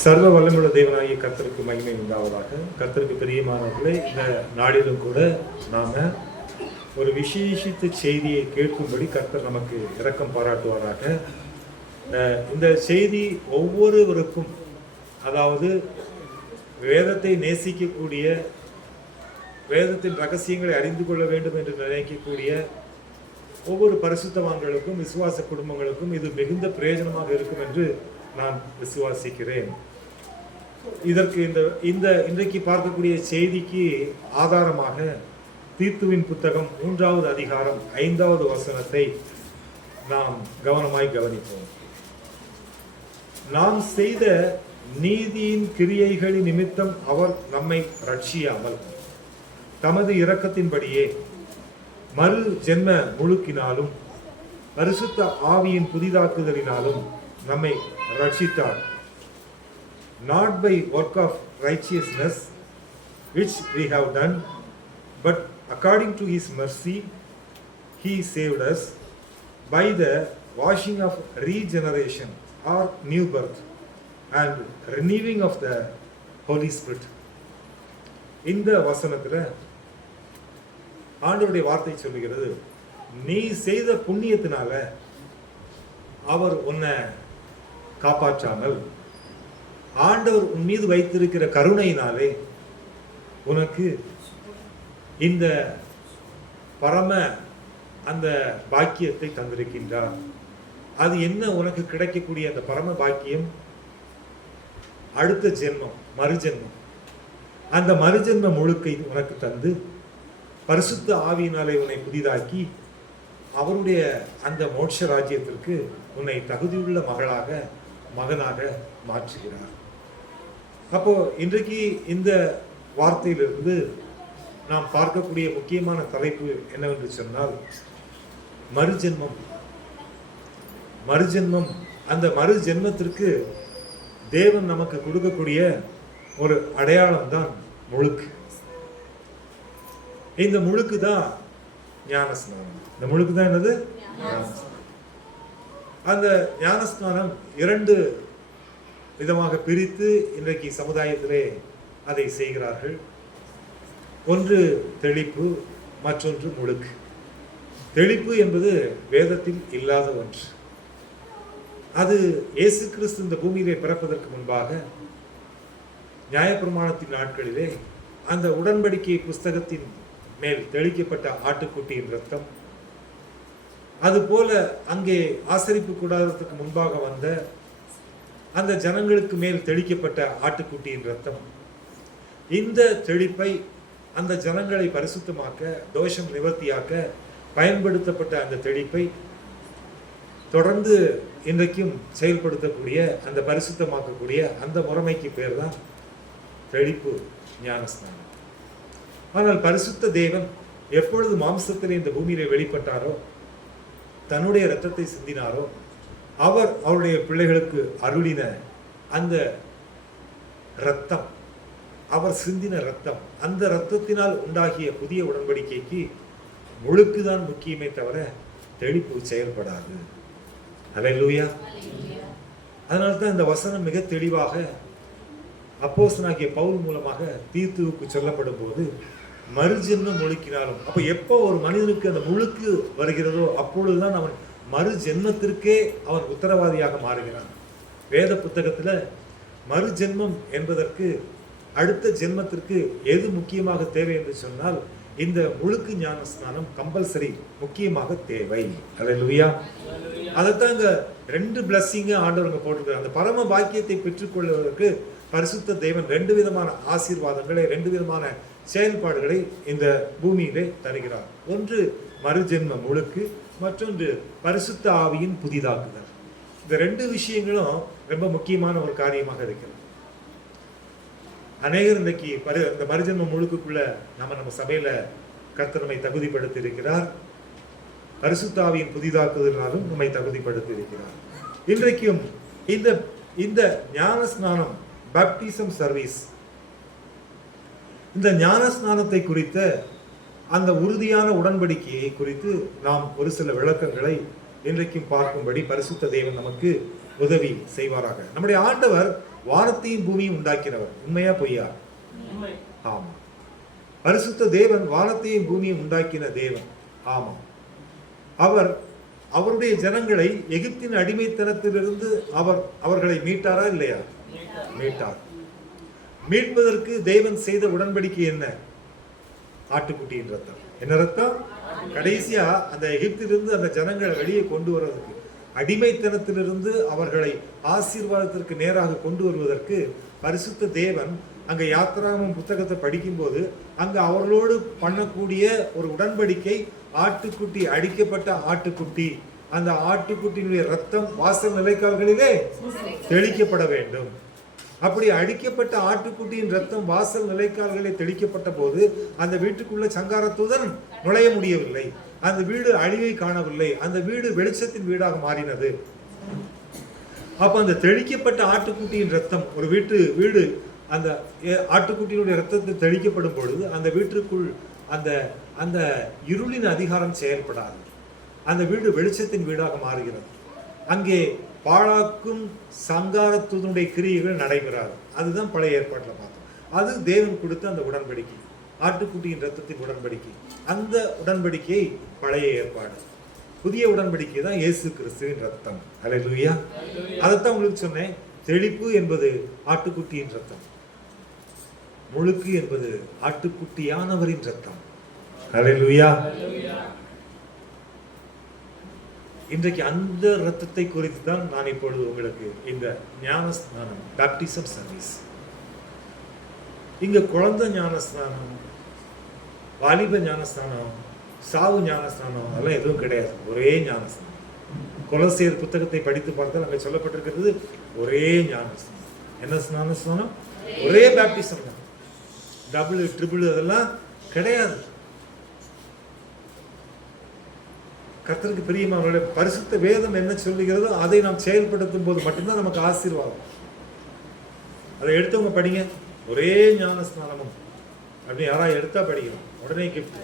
சர்வ வல்லமுள்ள தேவனாகிய கர்த்தருக்கு மகிமை உண்டாவதாக. கர்த்தருக்கு பிரியமானவர்களே, இந்த நாளிலும் கூட நாம ஒரு விசேஷித்த செய்தியை கேட்கும்படி கர்த்தர் நமக்கு இரக்கம் பாராட்டுவாராக. இந்த செய்தி ஒவ்வொருவருக்கும், அதாவது வேதத்தை நேசிக்கக்கூடிய, வேதத்தின் ரகசியங்களை அறிந்து கொள்ள வேண்டும் என்று நினைக்கக்கூடிய ஒவ்வொரு பரிசுத்தவான்களுக்கும், விசுவாச குடும்பங்களுக்கும் இது மிகுந்த பிரயோஜனமாக இருக்கும் என்று நான் விசுவாசிக்கிறேன். இதற்கு இன்றைக்கு பார்க்கக்கூடிய செய்திக்கு ஆதாரமாக தீத்துவின் புத்தகம் 3வது அதிகாரம் 5வது வசனத்தை நாம் கவனமாய் கவனிப்போம். நாம் செய்த நீதியின் கிரியைகளின் நிமித்தம் அவர் நம்மை ரட்சியாமல் தமது இரக்கத்தின்படியே மறு ஜென்ம முழுக்கினாலும் பரிசுத்த ஆவியின் புதிதாக்குதலினாலும் நம்மை ரட்சித்தார். Not by work of righteousness which we have done, but according to his mercy he saved us by the washing of regeneration or new birth and renewing of the Holy Spirit. இந்த வசனத்துல ஆண்டவருடைய வார்த்தை சொல்லுகிறது, நீ செய்த புண்ணியத்தினால அவர் உன்னை காப்பாற்றாமல், ஆண்டவர் உன் மீது வைத்திருக்கிற கருணையினாலே உனக்கு இந்த பரம அந்த பாக்கியத்தை தந்திருக்கின்றார். அது என்ன உனக்கு கிடைக்கக்கூடிய அந்த பரம பாக்கியம்? அடுத்த ஜென்மம், மறுஜென்மம். அந்த மறுஜென்ம முழுக்கை உனக்கு தந்து பரிசுத்த ஆவியினாலே உன்னை புதிதாக்கி அவருடைய அந்த மோட்ச ராஜ்யத்திற்கு உன்னை தகுதியுள்ள மகளாக, மகனாக மாற்றுகிறார். அப்போ இன்றைக்கு இந்த வார்த்தையிலிருந்து நாம் பார்க்கக்கூடிய முக்கியமான தலைப்பு என்னவென்று சொன்னால், மறுஜென்மம். மறுஜென்மம், அந்த மறு ஜென்மத்திற்கு தேவன் நமக்கு கொடுக்கக்கூடிய ஒரு அடையாளம் தான் முழுக்கு. இந்த முழுக்கு தான் ஞானஸ்நானம். இந்த முழுக்கு தான் என்னது? அந்த ஞானஸ்நானம் 2 விதமாக பிரித்து இன்றைக்கு சமுதாயத்திலே அதை செய்கிறார்கள். ஒன்று தெளிப்பு, மற்றொன்று முழுக்கு. தெளிப்பு என்பது வேதத்தில் இல்லாத ஒன்று. அது இயேசு கிறிஸ்து இந்த பூமியிலே பிறப்பதற்கு முன்பாக நியாயப்பிரமாணத்தின் நாட்களிலே அந்த உடன்படிக்கை புஸ்தகத்தின் மேல் தெளிக்கப்பட்ட ஆட்டுக்குட்டியின் இரத்தம், அதுபோல அங்கே ஆசரிப்பு கூடாரத்துக்கு முன்பாக வந்த அந்த ஜனங்களுக்கு மேல் தெளிக்கப்பட்ட ஆட்டுக்குட்டியின் இரத்தம், இந்த தெளிப்பை அந்த ஜனங்களை பரிசுத்தமாக்க, தோஷம் நிவர்த்தியாக்க பயன்படுத்தப்பட்ட அந்த தெளிப்பை தொடர்ந்து இன்றைக்கும் செயல்படுத்தக்கூடிய, அந்த பரிசுத்தமாக்கக்கூடிய அந்த முறைமைக்கு பேர் தான் தெளிப்பு, ஞானஸ்நானம். ஆனால் பரிசுத்த தேவன் எப்பொழுது மாம்சத்திலே இந்த பூமியிலே வெளிப்பட்டாரோ, தன்னுடைய இரத்தத்தை சிந்தினாரோ, அவர் அவருடைய பிள்ளைகளுக்கு அருளின அந்த இரத்தம், அவர் சிந்தின இரத்தம், அந்த இரத்தத்தினால் உண்டாகிய புதிய உடன்படிக்கைக்கு முழுக்குதான் முக்கியமே தவிர தெளிப்பு செயல்படாது. அல்லேலூயா. அதனால்தான் இந்த வசனம் மிக தெளிவாக அப்போஸ்தலனாகிய பவுல் மூலமாக தீத்துவுக்கு சொல்லப்படும் போது, மறுஜென்மம் முழுக்கினாலும். அப்ப எப்போ ஒரு மனிதனுக்கு அந்த முழுக்கு வருகிறதோ அப்பொழுதுதான் அவன் மறு ஜென்மத்திற்கே அவன் உத்தரவாதியாக மாறுகிறான். வேத புத்தகத்துல மறு ஜென்மம் என்பதற்கு, அடுத்த ஜென்மத்திற்கு எது முக்கியமாக தேவை என்று சொன்னால், இந்த முழுக்கு ஞானஸ்நானம் கம்பல்சரி, முக்கியமாக தேவை. அல்லேலூயா. அதைத்தான் இந்த 2 பிளஸ்ஸிங்க ஆண்டவங்க போட்டிருக்கிறார். அந்த பரம பாக்கியத்தை பெற்றுக்கொள்வதற்கு பரிசுத்த தேவன் 2 விதமான ஆசீர்வாதங்களை, 2 விதமான செயல்பாடுகளை இந்த பூமியிலே தருகிறார். ஒன்று மறுஜென்ம முழுக்கு, மற்றொன்று பரிசுத்த ஆவியின் புதிதாக்குதல். இந்த 2 விஷயங்களும் ரொம்ப முக்கியமான ஒரு காரியமாக இருக்கிறது. அநேகர் இன்றைக்கு இந்த மறுஜென்ம முழுக்குள்ள நம்ம சபையில கர்த்தர் நம்மை தகுதிப்படுத்தி இருக்கிறார். பரிசுத்த ஆவியின் புதிதாக்குதலினாலும் நம்மை தகுதிப்படுத்தி இருக்கிறார். இன்றைக்கும் இந்த ஞானஸ்நானம், பேப்டிசம் சர்வீஸ், இந்த ஞானஸ்நானத்தை குறித்த அந்த உறுதியான உடன்படிக்கையை குறித்து நாம் ஒரு சில விளக்கங்களை இன்றைக்கும் பார்க்கும்படி பரிசுத்த தேவன் நமக்கு உதவி செய்வாராக. நம்முடைய ஆண்டவர் வானத்தையும் பூமியும் உண்டாக்கினவர். உண்மையா பொய்யா? ஆமா. பரிசுத்த தேவன் வானத்தையும் பூமியும் உண்டாக்கின தேவன். ஆமா. அவர் அவருடைய ஜனங்களை எகிப்தின் அடிமைத்தனத்திலிருந்து அவர்களை மீட்டாரா இல்லையா? மீட்டார். மீட்பதற்கு தேவன் செய்த உடன்படிக்கை என்ன? ஆட்டுக்குட்டியின் ரத்தம். என்ன ரத்தம்? கடைசியா அந்த எகிப்திலிருந்து அந்த ஜனங்களை வெளியே கொண்டு வருவதற்கு, அடிமைத்தனத்திலிருந்து அவர்களை ஆசீர்வாதத்திற்கு நேராக கொண்டு வருவதற்கு பரிசுத்த தேவன் அங்க யாத்திராகமம் புத்தகத்தை படிக்கும்போது அங்க அவர்களோடு பண்ணக்கூடிய ஒரு உடன்படிக்கை, ஆட்டுக்குட்டி, அடிக்கப்பட்ட ஆட்டுக்குட்டி, அந்த ஆட்டுக்குட்டியினுடைய ரத்தம் வாசல் நிலைக்கால்களிலே தெளிக்கப்பட வேண்டும். அப்படி அடிக்கப்பட்ட ஆட்டுக்குட்டியின் ரத்தம் வாசல் நிலைக்கால்களிலே தெளிக்கப்பட்ட போது அந்த வீட்டுக்குள்ள சங்காரத்துடன் நுழைய முடியவில்லை. அந்த வீடு அழிவை காணவில்லை. அந்த வீடு வெளிச்சத்தின் வீடாக மாறினது. அப்ப அந்த தெளிக்கப்பட்ட ஆட்டுக்குட்டியின் ரத்தம், ஒரு வீடு அந்த ஆட்டுக்குட்டியினுடைய ரத்தத்தை தெளிக்கப்படும் பொழுது அந்த வீட்டிற்குள் அந்த அந்த இருளின் அதிகாரம் செயல்படாது. அந்த வீடு வெளிச்சத்தின் வீடாக மாறுகிறது. அங்கே பாழாக்கும் சங்காரத்தினுடைய கிரியைகள் நடைபெறாது. அதுதான் பழைய ஏற்பாட்டில் பார்த்தோம். அது தேவன் கொடுத்த அந்த உடன்படிக்கை, ஆட்டுக்குட்டியின் ரத்தத்தின் உடன்படிக்கை. அந்த உடன்படிக்கை பழைய ஏற்பாடு. புதிய உடன்படிக்கை தான் இயேசு கிறிஸ்துவின் ரத்தம். அல்லேலூயா. அதைத்தான் உங்களுக்கு சொன்னேன். தெளிப்பு என்பது ஆட்டுக்குட்டியின் ரத்தம், முழுக்கு என்பது ஆட்டுக்குட்டியானவரின் ரத்தம். அல்லேலூயா. இன்றைக்கு அந்த ரத்தத்தை குறித்து தான் நான் இப்பொழுது உங்களுக்கு இந்த ஞானஸ்நானம், பேப்டிசம் சர்வீஸ், இங்க குழந்தை ஞானஸ்நானம், வாலிப ஞானஸ்நானம், சாவு ஞானஸ்நானம் அதெல்லாம் எதுவும் கிடையாது. ஒரே ஞானஸ்நானம். கொலோசியர் புத்தகத்தை படித்து பார்த்தால் அங்கே சொல்லப்பட்டிருக்கிறது ஒரே ஞானஸ்நானம். என்ன ஞானஸ்நானம்? ஒரே பேப்டிசம் தான். டபுள் ட்ரிபிள் அதெல்லாம் கிடையாது. கர்த்தருக்கு பிரியமானவர்களே, பரிசுத்த வேதம் என்ன சொல்லுகிறதோ அதை நாம் செயல்படுத்தும் போது மட்டும்தான் நமக்கு ஆசீர்வாதம். அதை எடுத்தவங்க படிங்க. ஒரே ஞானஸ்நானமும் அப்படி யாராவது எடுத்தா படிக்கணும். உடனே கிஃப்ட்.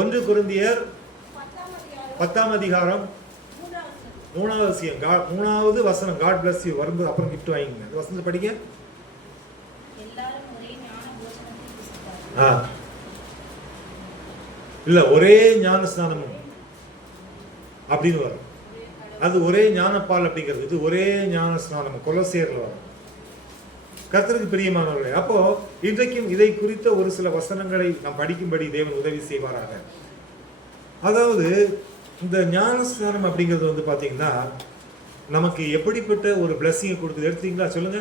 1 கொரிந்தியர் 10ஆம் அதிகாரம் 3வது வசனம். காட் பிளஸ் யூ வரும்போது அப்புறம் கிஃப்ட் வாங்கிங்க. அந்த வசனத்தை படிங்க. இல்ல, ஒரே ஞானஸ்நானமும் அப்படின்னு வரும். அது ஒரே ஞானப்பால் அப்படிங்கிறது. இது ஒரே ஞானஸ்நானம் கொலோசியர்ல வரும். கர்த்தருக்கு பிரியமானவர்களே, அப்போ இன்றைக்கும் இதை குறித்த ஒரு சில வசனங்களை நாம் படிக்கும்படி தேவன் உதவி செய்வாராக. அதாவது இந்த ஞானஸ்நானம் அப்படிங்கிறது வந்து பாத்தீங்கன்னா நமக்கு எப்படிப்பட்ட ஒரு பிளஸிங் கொடுக்குது. எடுத்தீங்களா? சொல்லுங்க.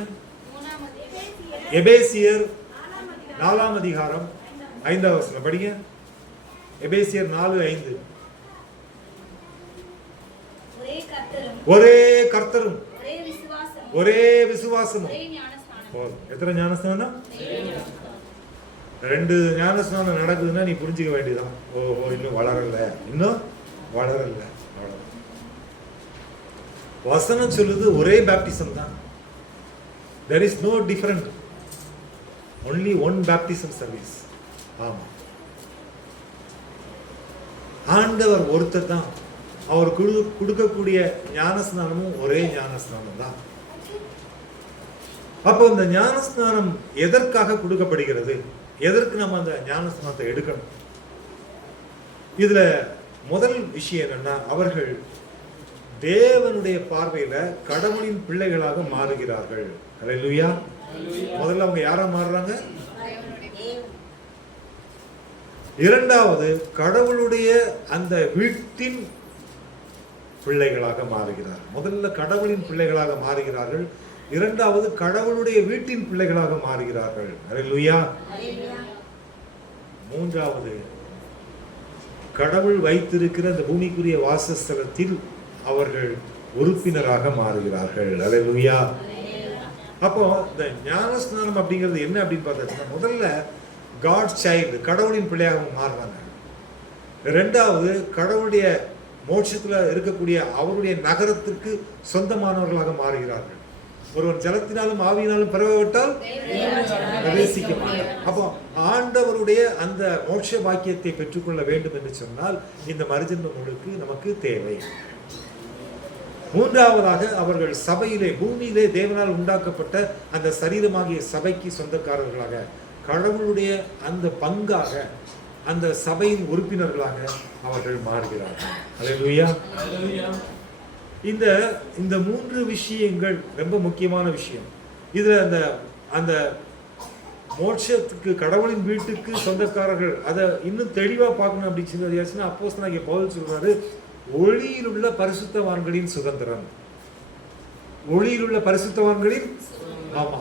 எபேசியர் 4ஆம் அதிகாரம் 5ஆம் வசனம் படிங்க. எபேசியர் 4:5. ஒரே கர்த்தரும் ஒரே விசுவாசமும். எத்தனை ஞானஸ்நானம்? 2 ஞானஸ்நானம் நடக்குதுன்னா நீ புரிஞ்சுக்க வேண்டியதான். ஓஹோ, இன்னும் வளரல. வசனம் சொல்லுது ஒரே பேப்டிசம் தான். there is no different, only one baptism service. ஆமா, ஆண்டவர் ஒருத்தர் தான். அவர் கொடுக்கக்கூடிய ஞானஸ்நானமும் ஒரே ஞானஸ்நானம் தான். அப்போ இந்த ஞானஸ்நானம் எதற்காக கொடுக்கப்படுகிறது? எதற்கு நம்ம அந்த ஞானஸ்நானத்தை எடுக்கணும்? இதுல முதல் விஷயம் என்னன்னா, அவர்கள் தேவனுடைய பார்வையில கடவுளின் பிள்ளைகளாக மாறுகிறார்கள். அல்லேலூயா. முதல்ல அவங்க யாரா மாறுறாங்க? இரண்டாவது, கடவுளுடைய அந்த வீட்டின் பிள்ளைகளாக மாறுகிறார். முதல்ல கடவுளின் பிள்ளைகளாக மாறுகிறார்கள். இரண்டாவது, கடவுளுடைய வீட்டின் பிள்ளைகளாக மாறுகிறார்கள். அல்லேலூயா. மூன்றாவது, கடவுள் வைத்திருக்கிற அந்த பூமிக்குரிய வாசஸ்தலத்தில் அவர்கள் உறுப்பினராக மாறுகிறார்கள். அல்லேலூயா. அப்போ இந்த ஞானஸ்நானம் அப்படிங்கிறது என்ன அப்படின்னு பார்த்தா, முதல்ல காட் சைல்டு, கடவுளின் பிள்ளையாக மாறுறாங்க. ரெண்டாவது, கடவுளுடைய மோட்சத்துல இருக்கக்கூடிய அவருடைய நகரத்திற்கு சொந்தமானவர்களாக மாறுகிறார்கள். ஒருவன் ஜலத்தினாலும் ஆவியினாலும் பிறவிட்டால் பிரவேசிக்க மாட்டார். அப்போ ஆண்டவருடைய அந்த மோட்ச பாக்கியத்தை பெற்றுக்கொள்ள வேண்டும் என்று சொன்னால் இந்த மறுஜன்ம முழுக்கு நமக்கு தேவை. மூன்றாவதாக அவர்கள் சபையிலே, பூமியிலே தேவனால் உண்டாக்கப்பட்ட அந்த சரீரமாகிய சபைக்கு சொந்தக்காரர்களாக, கடவுளுடைய அந்த பங்காக, அந்த சபையின் உறுப்பினர்களாக அவர்கள் மாறுகிறார்கள். அல்லேலூயா. இந்த மூன்று விஷயங்கள் ரொம்ப முக்கியமான விஷயம். இதுல அந்த மோட்சத்துக்கு, கடவுளின் வீட்டுக்கு சொந்தக்காரர்கள், அதை இன்னும் தெளிவா பார்க்கணும் அப்படின்னு சொல்லி அப்போஸ்தலனாகிய பவுல் சொல்றாரு, ஒளியில் உள்ள பரிசுத்தவான்களின் சுதந்திரம். ஒளியில் உள்ள பரிசுத்தவான்களின்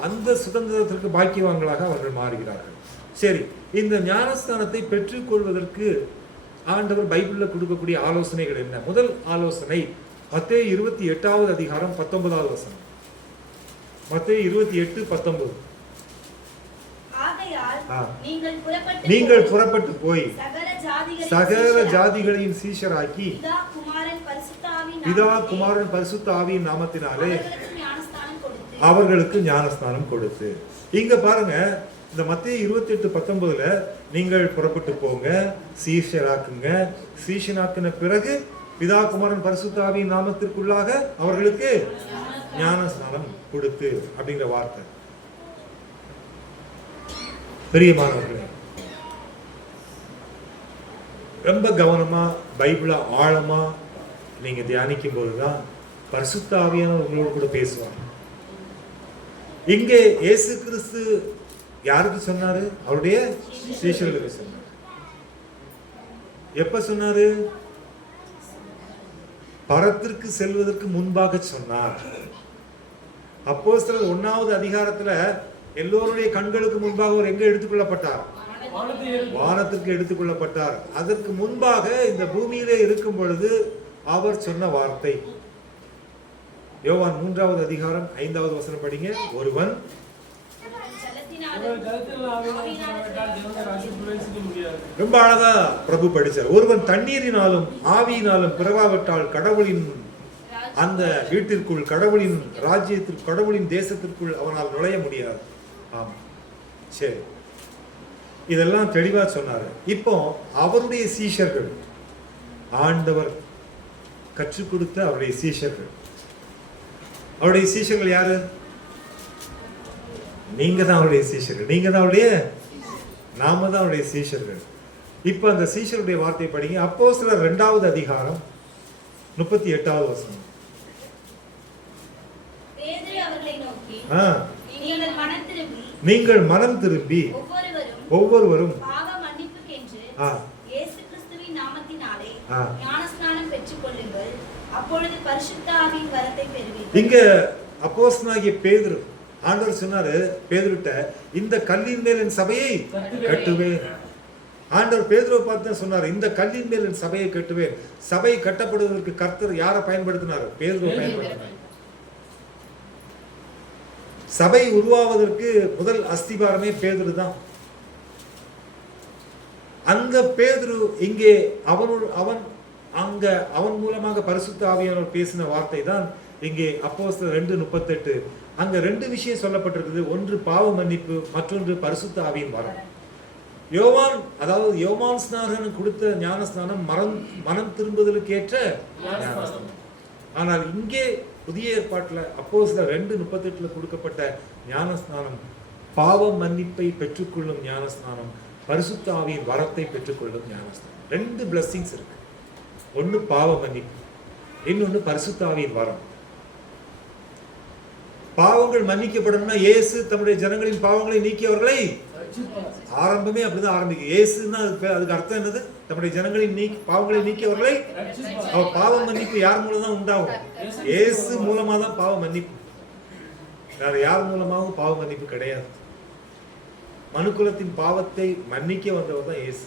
அந்த சுதந்திரத்திற்கு பாக்கியவான்களாக அவர்கள் மாறுகிறார்கள். சரி, இந்த ஞானஸ்தானத்தை பெற்றுக்கொள்வதற்கு ஆண்டவர் பைபிள்ல கொடுக்கக்கூடிய ஆலோசனைகள் என்ன? முதல் ஆலோசனை மத்தேயு 28வது அதிகாரம் 19வது வசனம். மத்தேயு 28:19. நீங்கள் புறப்பட்டு போய் சகல ஜாதிகளையும் சீஷராக்கி பிதா குமாரன் பரிசுத்த ஆவியின் நாமத்தினாலே அவர்களுக்கு ஞானஸ்தானம் கொடுத்து. இங்க பாருங்க, இந்த மத்தேயு 28:19ல நீங்கள் புறப்பட்டு போங்க, சீஷராக்குங்க, சீஷனாக்குன பிறகு பிதா குமாரன் பரிசுத்த ஆவியின் நாமத்திற்குள்ளாக அவர்களுக்கு ஞானஸ்நானம் கொடுத்து அப்படிங்கிற வார்த்தை. பிரியமானவர்களே, ரொம்ப கவனமா பைபிளை ஆழமா நீங்க தியானிக்கும் போதுதான் பரிசுத்த ஆவியானவர் உங்களோட கூட பேசுவாங்க. இங்கே இயேசு கிறிஸ்து யாருக்கு சொன்னாரு? அவருடைய சீஷர்களுக்கு சொன்னார். எப்ப சொன்னாரு? பரத்திற்கு செல்வதற்கு முன்பாக சொன்னார். அப்போஸ்தலர் 1வது அதிகாரத்துல எல்லோருடைய கண்களுக்கு முன்பாக அவர் எங்க எடுத்துக்கொள்ளப்பட்டார்? வானத்திற்கு எடுத்துக்கொள்ளப்பட்டார். அதற்கு முன்பாக இந்த பூமியிலே இருக்கும் பொழுது அவர் சொன்ன வார்த்தை. யோவான் 3வது அதிகாரம் 5வது வசனம் படிங்க. ஒருவன் ரொம்ப அழகா பிரபு படிச்சார். ஒருவன் தண்ணீரினாலும் ஆவியினாலும் பிறவாவிட்டால் கடவுளின் அந்த வீட்டிற்குள், கடவுளின் ராஜ்யத்திற்கு, கடவுளின் தேசத்திற்குள் அவனால் நுழைய முடியாது. ஆமா, சரி, இதெல்லாம் தெளிவா சொன்னாரு. இப்போ அவருடைய சீஷர்கள், ஆண்டவர் கற்றுக் கொடுத்த அவருடைய சீஷர்கள், அவருடைய சீஷர்கள் யாரு? நீங்க தான் அவருடைய சீஷர்கள். நீங்க தான் அவருடைய, நாம தான் அவருடைய சீஷர்கள். இப்ப அந்த சீஷருடைய வார்த்தை படிங்க. அப்போஸ்தலர் 2வது அதிகாரம் 38வது வசனம். நீங்கள் மனம் திரும்பி ஒவ்வொருவரும் இங்க அப்போஸ்தலனாகிய பேதுரு, ஆண்டவர் சொன்னாரு பேதுருட்ட, இந்த கல்லின் மேல் என் சபையை கட்டுவேன். ஆண்டவர் பேதுருவை பார்த்து சொன்னார், இந்த கல்லின் மேல் என் சபையை கட்டுவேன். சபை கட்டப்படுவதற்கு கர்த்தர் யாரை பயன்படுத்தினார்? பேதுருவை பயன்படுத்தினார். சபை உருவாவதற்கு முதல் அஸ்திபாரமே பேதுரு தான். அந்த பேதுரு இங்கே அவன் மூலமாக பரிசுத்த ஆவியானவர் பேசின வார்த்தை தான் இங்கே அப்போஸ்தலர் 2:38. அங்க 2 விஷயம் சொல்லப்பட்டிருக்குது. ஒன்று பாவ மன்னிப்பு, மற்றொன்று பரிசுத்த ஆவியின் வரம். யோவான், அதாவது யோவான் ஸ்நானகன் கொடுத்த ஞானஸ்நானம் மனம் திரும்புதலுக்கு ஏற்ற ஞானஸ்நானம். ஆனால் இங்கே புதிய ஏற்பாட்டில் அப்போஸ்தலர் 2:38 கொடுக்கப்பட்ட ஞானஸ்நானம் பாவ மன்னிப்பை பெற்றுக்கொள்ளும் ஞானஸ்நானம், பரிசுத்த ஆவியின் வரத்தை பெற்றுக்கொள்ளும் ஞானஸ்நானம். 2 பிளஸிங்ஸ் இருக்கு. ஒன்னு பாவ மன்னிப்பு, இன்னொன்னு பரிசுத்த ஆவியின் வரம். பாவங்கள் மன்னிக்கப்படணும்னா இயேசு தம்முடைய ஜனங்களின் பாவங்களை நீக்கியவர்களை, ஆரம்பமே அப்படிதான் ஆரம்பிக்கும். இயேசுன்னா அதுக்கு அர்த்தம் என்னது? தம்முடைய ஜனங்களின் பாவங்களை நீக்கியவர்களை. பாவ மன்னிப்பு யார் மூலம் தான் உண்டாகும்? இயேசு மூலமா தான் பாவ மன்னிப்பு. வேற யார் மூலமாகவும் பாவ மன்னிப்பு கிடையாது. மனுக்குலத்தின் பாவத்தை மன்னிக்க வந்தவர் தான் இயேசு.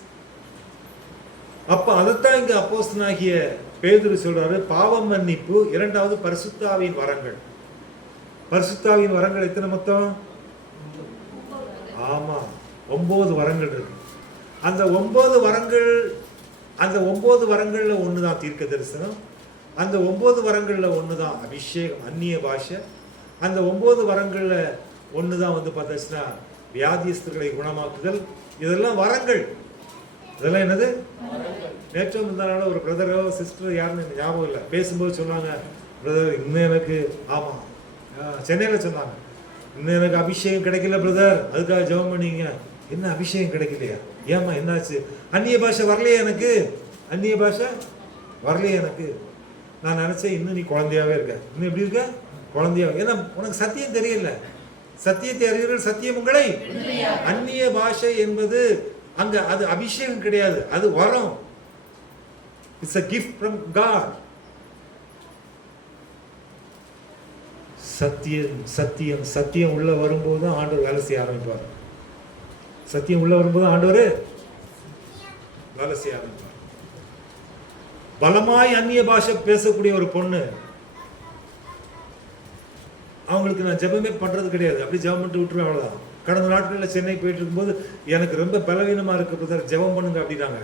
அப்ப அதைத்தான் இங்க அப்போஸ்தலனாகிய பேதுரு சொல்றாரு. பாவம் மன்னிப்பு, இரண்டாவது பரிசுத்த ஆவியின் வரங்கள். பரிசுத்த ஆவியின் வரங்கள் எத்தனை மொத்தம்? ஆமா, 9 வரங்கள் இருக்கு. அந்த 9 வரங்கள், அந்த 9 வரங்கள்ல ஒண்ணுதான் தீர்க்க தரிசனம். அந்த 9 வரங்கள்ல ஒண்ணுதான் அபிஷேகம், அந்நிய பாஷை. அந்த 9 வரங்கள்ல ஒண்ணுதான் பார்த்தாச்சுன்னா வியாதியஸ்தர்களை குணமாக்குதல். இதெல்லாம் வரங்கள். இதெல்லாம் என்னது? நேற்று முந்தானால ஒரு பிரதரோ சிஸ்டரோ யாருன்னு ஞாபகம் இல்லை, பேசும்போது சொன்னாங்க, பிரதர் இன்னும் எனக்கு ஆமாம் சென்னையில் சொன்னாங்க, இன்னும் எனக்கு அபிஷேகம் கிடைக்கல பிரதர், அதுக்காக ஜெபம் பண்ணீங்க. என்ன அபிஷேகம் கிடைக்கலையா? ஏம்மா என்னாச்சு? அந்நிய பாஷை வரலையே எனக்கு, அந்நிய பாஷை வரலையே எனக்கு. நான் நினச்சேன் இன்னும் நீ குழந்தையாவே இருக்க. இன்னும் எப்படி இருக்க? குழந்தையா. ஏன்னா உனக்கு சத்தியம் தெரியல. சத்தியத்தை அறிவீர்கள், சத்தியம் உங்களை. அந்நிய பாஷை என்பது அங்க அது அபிஷேகம் கிடையாது, அது வரம். It's a gift from God. சத்தியம் சத்தியம் சத்தியம் உள்ள வரும்போது தான் ஆண்டவர் வேலை செய்ய ஆரம்பிப்பார். சத்தியம் உள்ள வரும்போது ஆண்டவர் வேலை செய்ய ஆரம்பிப்பார். பலமாய் அந்நிய பாஷை பேசக்கூடிய ஒரு பொண்ணு, அவங்களுக்கு நான் ஜெபமே பண்றது கிடையாது, அப்படி ஜெபம் பண்ணிட்டு விட்டுருவேன், அவ்வளவுதான். கடந்த நாட்களில் சென்னை போயிட்டு இருக்கும்போது எனக்கு ரொம்ப பலவீனமா இருக்கு பிரதர், ஜெபம் பண்ணுங்க அப்படின்னாங்க.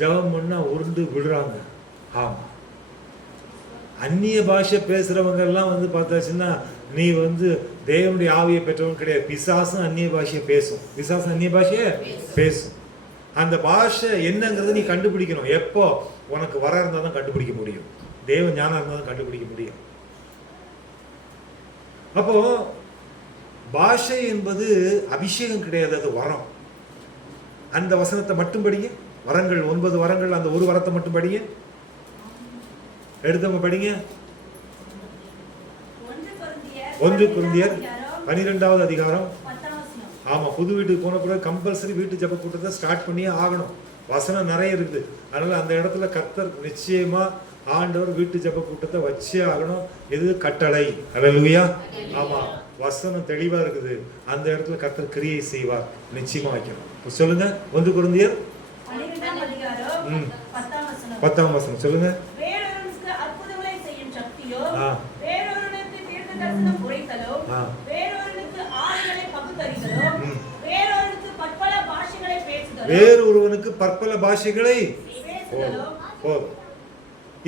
ஜெபம் பண்ணா உருண்டு விடுறாங்க. ஆமா, அந்நிய பாஷை பேசுறவங்க எல்லாம் வந்து பார்த்தாச்சுன்னா நீ வந்து தேவனுடைய ஆவியை பெற்றவங்க கிடையாது. பிசாசும் அந்நிய பாஷையை பேசும், பிசாசும் அந்நிய பாஷையை பேசும். அந்த பாஷை என்னங்கிறத நீ கண்டுபிடிக்கணும். எப்போ? உனக்கு வர இருந்தால் தான் கண்டுபிடிக்க முடியும், தேவ ஞானம் இருந்தால் தான் கண்டுபிடிக்க முடியும். அப்போ பாஷை என்பது அபிஷேகம் கிடையாது, அது வரம். அந்த வசனத்தை மட்டும் படிங்க. வரங்கள் 9 வரங்கள், அந்த ஒரு வரத்தை மட்டும் படிங்க. எடுத்தவங்க படிங்க. 1 கொரிந்தியர் 12வது அதிகாரம். ஆமா, புது வீட்டுக்கு போன பிறகு கம்பல்சரி வீட்டு ஜெப கூட்டத்தை ஸ்டார்ட் பண்ணியே ஆகணும். வசனம் நிறைய இருக்குது. அதனால அந்த இடத்துல கர்த்தர் நிச்சயமா ஆண்டவர் வீட்டு ஜெப கூட்டத்தை வச்சே ஆகணும். இது கட்டளை. ஹல்லேலூயா. ஆமா, வசனம் தெளிவா இருக்குது. அந்த இடத்துல கர்த்தர் கிரியை செய்வார், நிச்சயமா வைக்கணும். சொல்லுங்க. 1 கொரிந்தியர் 10ஆம் வசனம் சொல்லுங்க. வேறொருவனுக்கு பற்பல பாஷைகளை போதும்.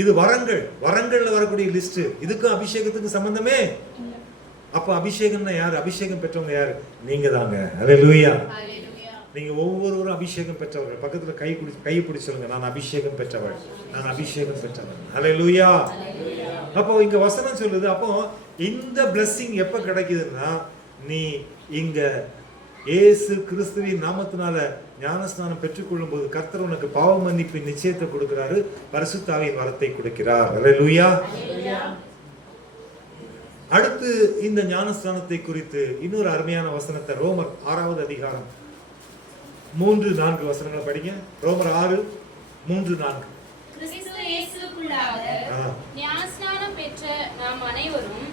இது வரங்கள், வரங்கள்ல வரக்கூடிய லிஸ்ட். இதுக்கும் அபிஷேகத்துக்கு சம்பந்தமே. அப்ப அபிஷேகம்னா யாரு? அபிஷேகம் பெற்றவங்க யாரு? நீங்க தாங்க. ஹல்லேலூயா. நீங்க ஒவ்வொருவரும் அபிஷேகம் பெற்றவர்கள். பக்கத்துல கை பிடிச்சு சொல்லுங்க, நான் அபிஷேகம் பெற்றவள், நான் அபிஷேகம் பெற்றவள். ஹல்லேலூயா. அப்போ இங்க வசனம் சொல்லுது. அப்போ இந்த blessing எப்ப கிடைக்குதுன்னா, நீ இங்க இயேசு கிறிஸ்துவின் நாமத்தினால ஞானஸ்நானம் பெற்றுக்கொள்ளும் போது கர்த்தர் உனக்கு பாவ மன்னிப்பின் நிச்சயத்தை கொடுக்கிறாரு, பரிசுத்த ஆவியின் வரத்தை கொடுக்கிறார். ஹல்லேலூயா. அடுத்து இந்த ஞானஸ்நானத்தை குறித்து இன்னொரு அருமையான வசனத்தை ரோமர் 6வது அதிகாரம் 3-4 வசனங்களை படிங்க. ரோமர் 6:3-4.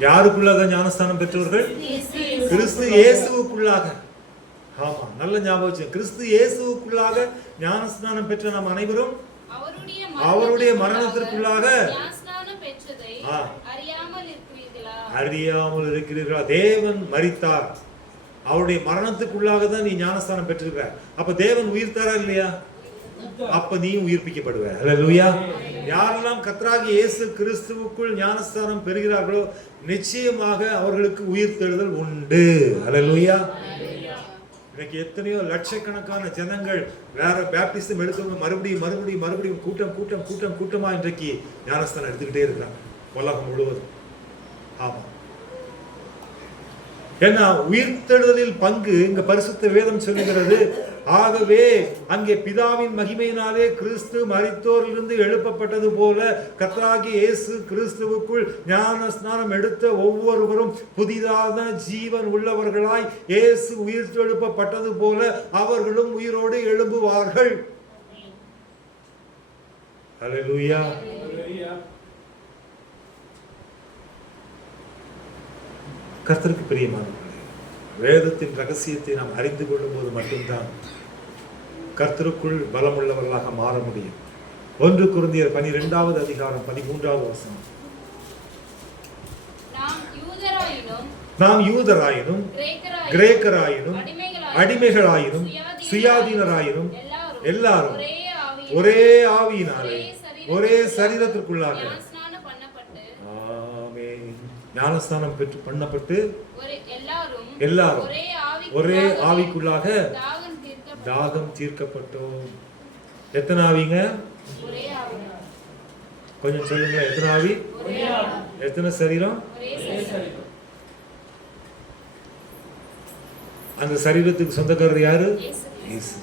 யாருக்குள்ளாக ஞானஸ்நானம் பெற்றவர்கள்? கிறிஸ்து இயேசுவுக்குள்ளாக. ஆமா, நல்ல ஞாபகம் வச்சு. கிறிஸ்து இயேசுவுக்குள்ளாக ஞானஸ்நானம் பெற்ற நாம் அனைவரும் அவருடைய மரணத்திற்குள்ளாக அறியாமல் இருக்கிறீர்களா? தேவன் மரித்தார், அவருடைய மரணத்துக்குள்ளாக தான் நீ ஞானஸ்தானம் பெற்றிருக்க. அப்ப தேவன் உயிர்த்தாரா இல்லையா? அப்ப நீயும் உயிர்ப்பிக்கப்படுவ. ஹல்லேலூயா. யாரெல்லாம் கர்த்தராகிய இயேசு கிறிஸ்துவுக்குள் ஞானஸ்தானம் பெறுகிறார்களோ நிச்சயமாக அவர்களுக்கு உயிர்த்தெழுதல் உண்டு. ஹல்லேலூயா. இன்னைக்கு எத்தனையோ லட்சக்கணக்கான ஜனங்கள் வேற பேப்டிசம் எடுத்தவங்க மறுபடியும் கூட்டமா இன்றைக்கு ஞானஸ்தானம் எடுத்துக்கிட்டே இருக்கிறாங்க உலகம் முழுவதும். ஆமா, ஏன்னா உயிர்த்தெழுதலில் பங்கு இங்க பரிசுத்த வேதம் சொல்லுகிறது. ஆகவே அங்கே பிதாவின் மகிமையினாலே கிறிஸ்து மரித்தோரிலிருந்து எழுப்பப்பட்டது போல கர்த்தராகிய இயேசு கிறிஸ்துவுக்குள் ஞான ஸ்நானம் எடுத்த ஒவ்வொருவரும் புதிதான ஜீவன் உள்ளவர்களாய் இயேசு உயிர்த்தெழுப்பப்பட்டது போல அவர்களும் உயிரோடு எழும்புவார்கள். ஹல்லேலூயா. கர்த்தருக்கு பிரியமானவர்களே, வேதத்தின் ரகசியத்தை நாம் அறிந்து கொள்ளும் போது மட்டும்தான் கர்த்தருக்குள் பலமுள்ளவர்களாக மாற முடியும். 1 கொரிந்தியர் 12வது அதிகாரம் 13வது வசனம். நாம் யூதராயினும் கிரேக்கராயினும் அடிமைகளாயினும் சுயாதீனராயினும் எல்லாரும் ஒரே ஆவியினாலே ஒரே சரீரத்திற்குள்ளாக ஞானஸ்தானம் பெற்று பண்ணப்பட்டு எல்லாரும் ஒரே ஆவிக்குள்ளாக தாகம் தீர்க்கப்பட்டோம். எத்தனை ஆவிங்க? கொஞ்சம் சொல்லுங்க. எத்தனை ஆவி, எத்தனை சரீரம்? அந்த சரீரத்துக்கு சொந்தக்காரர் யாரு? இயேசு.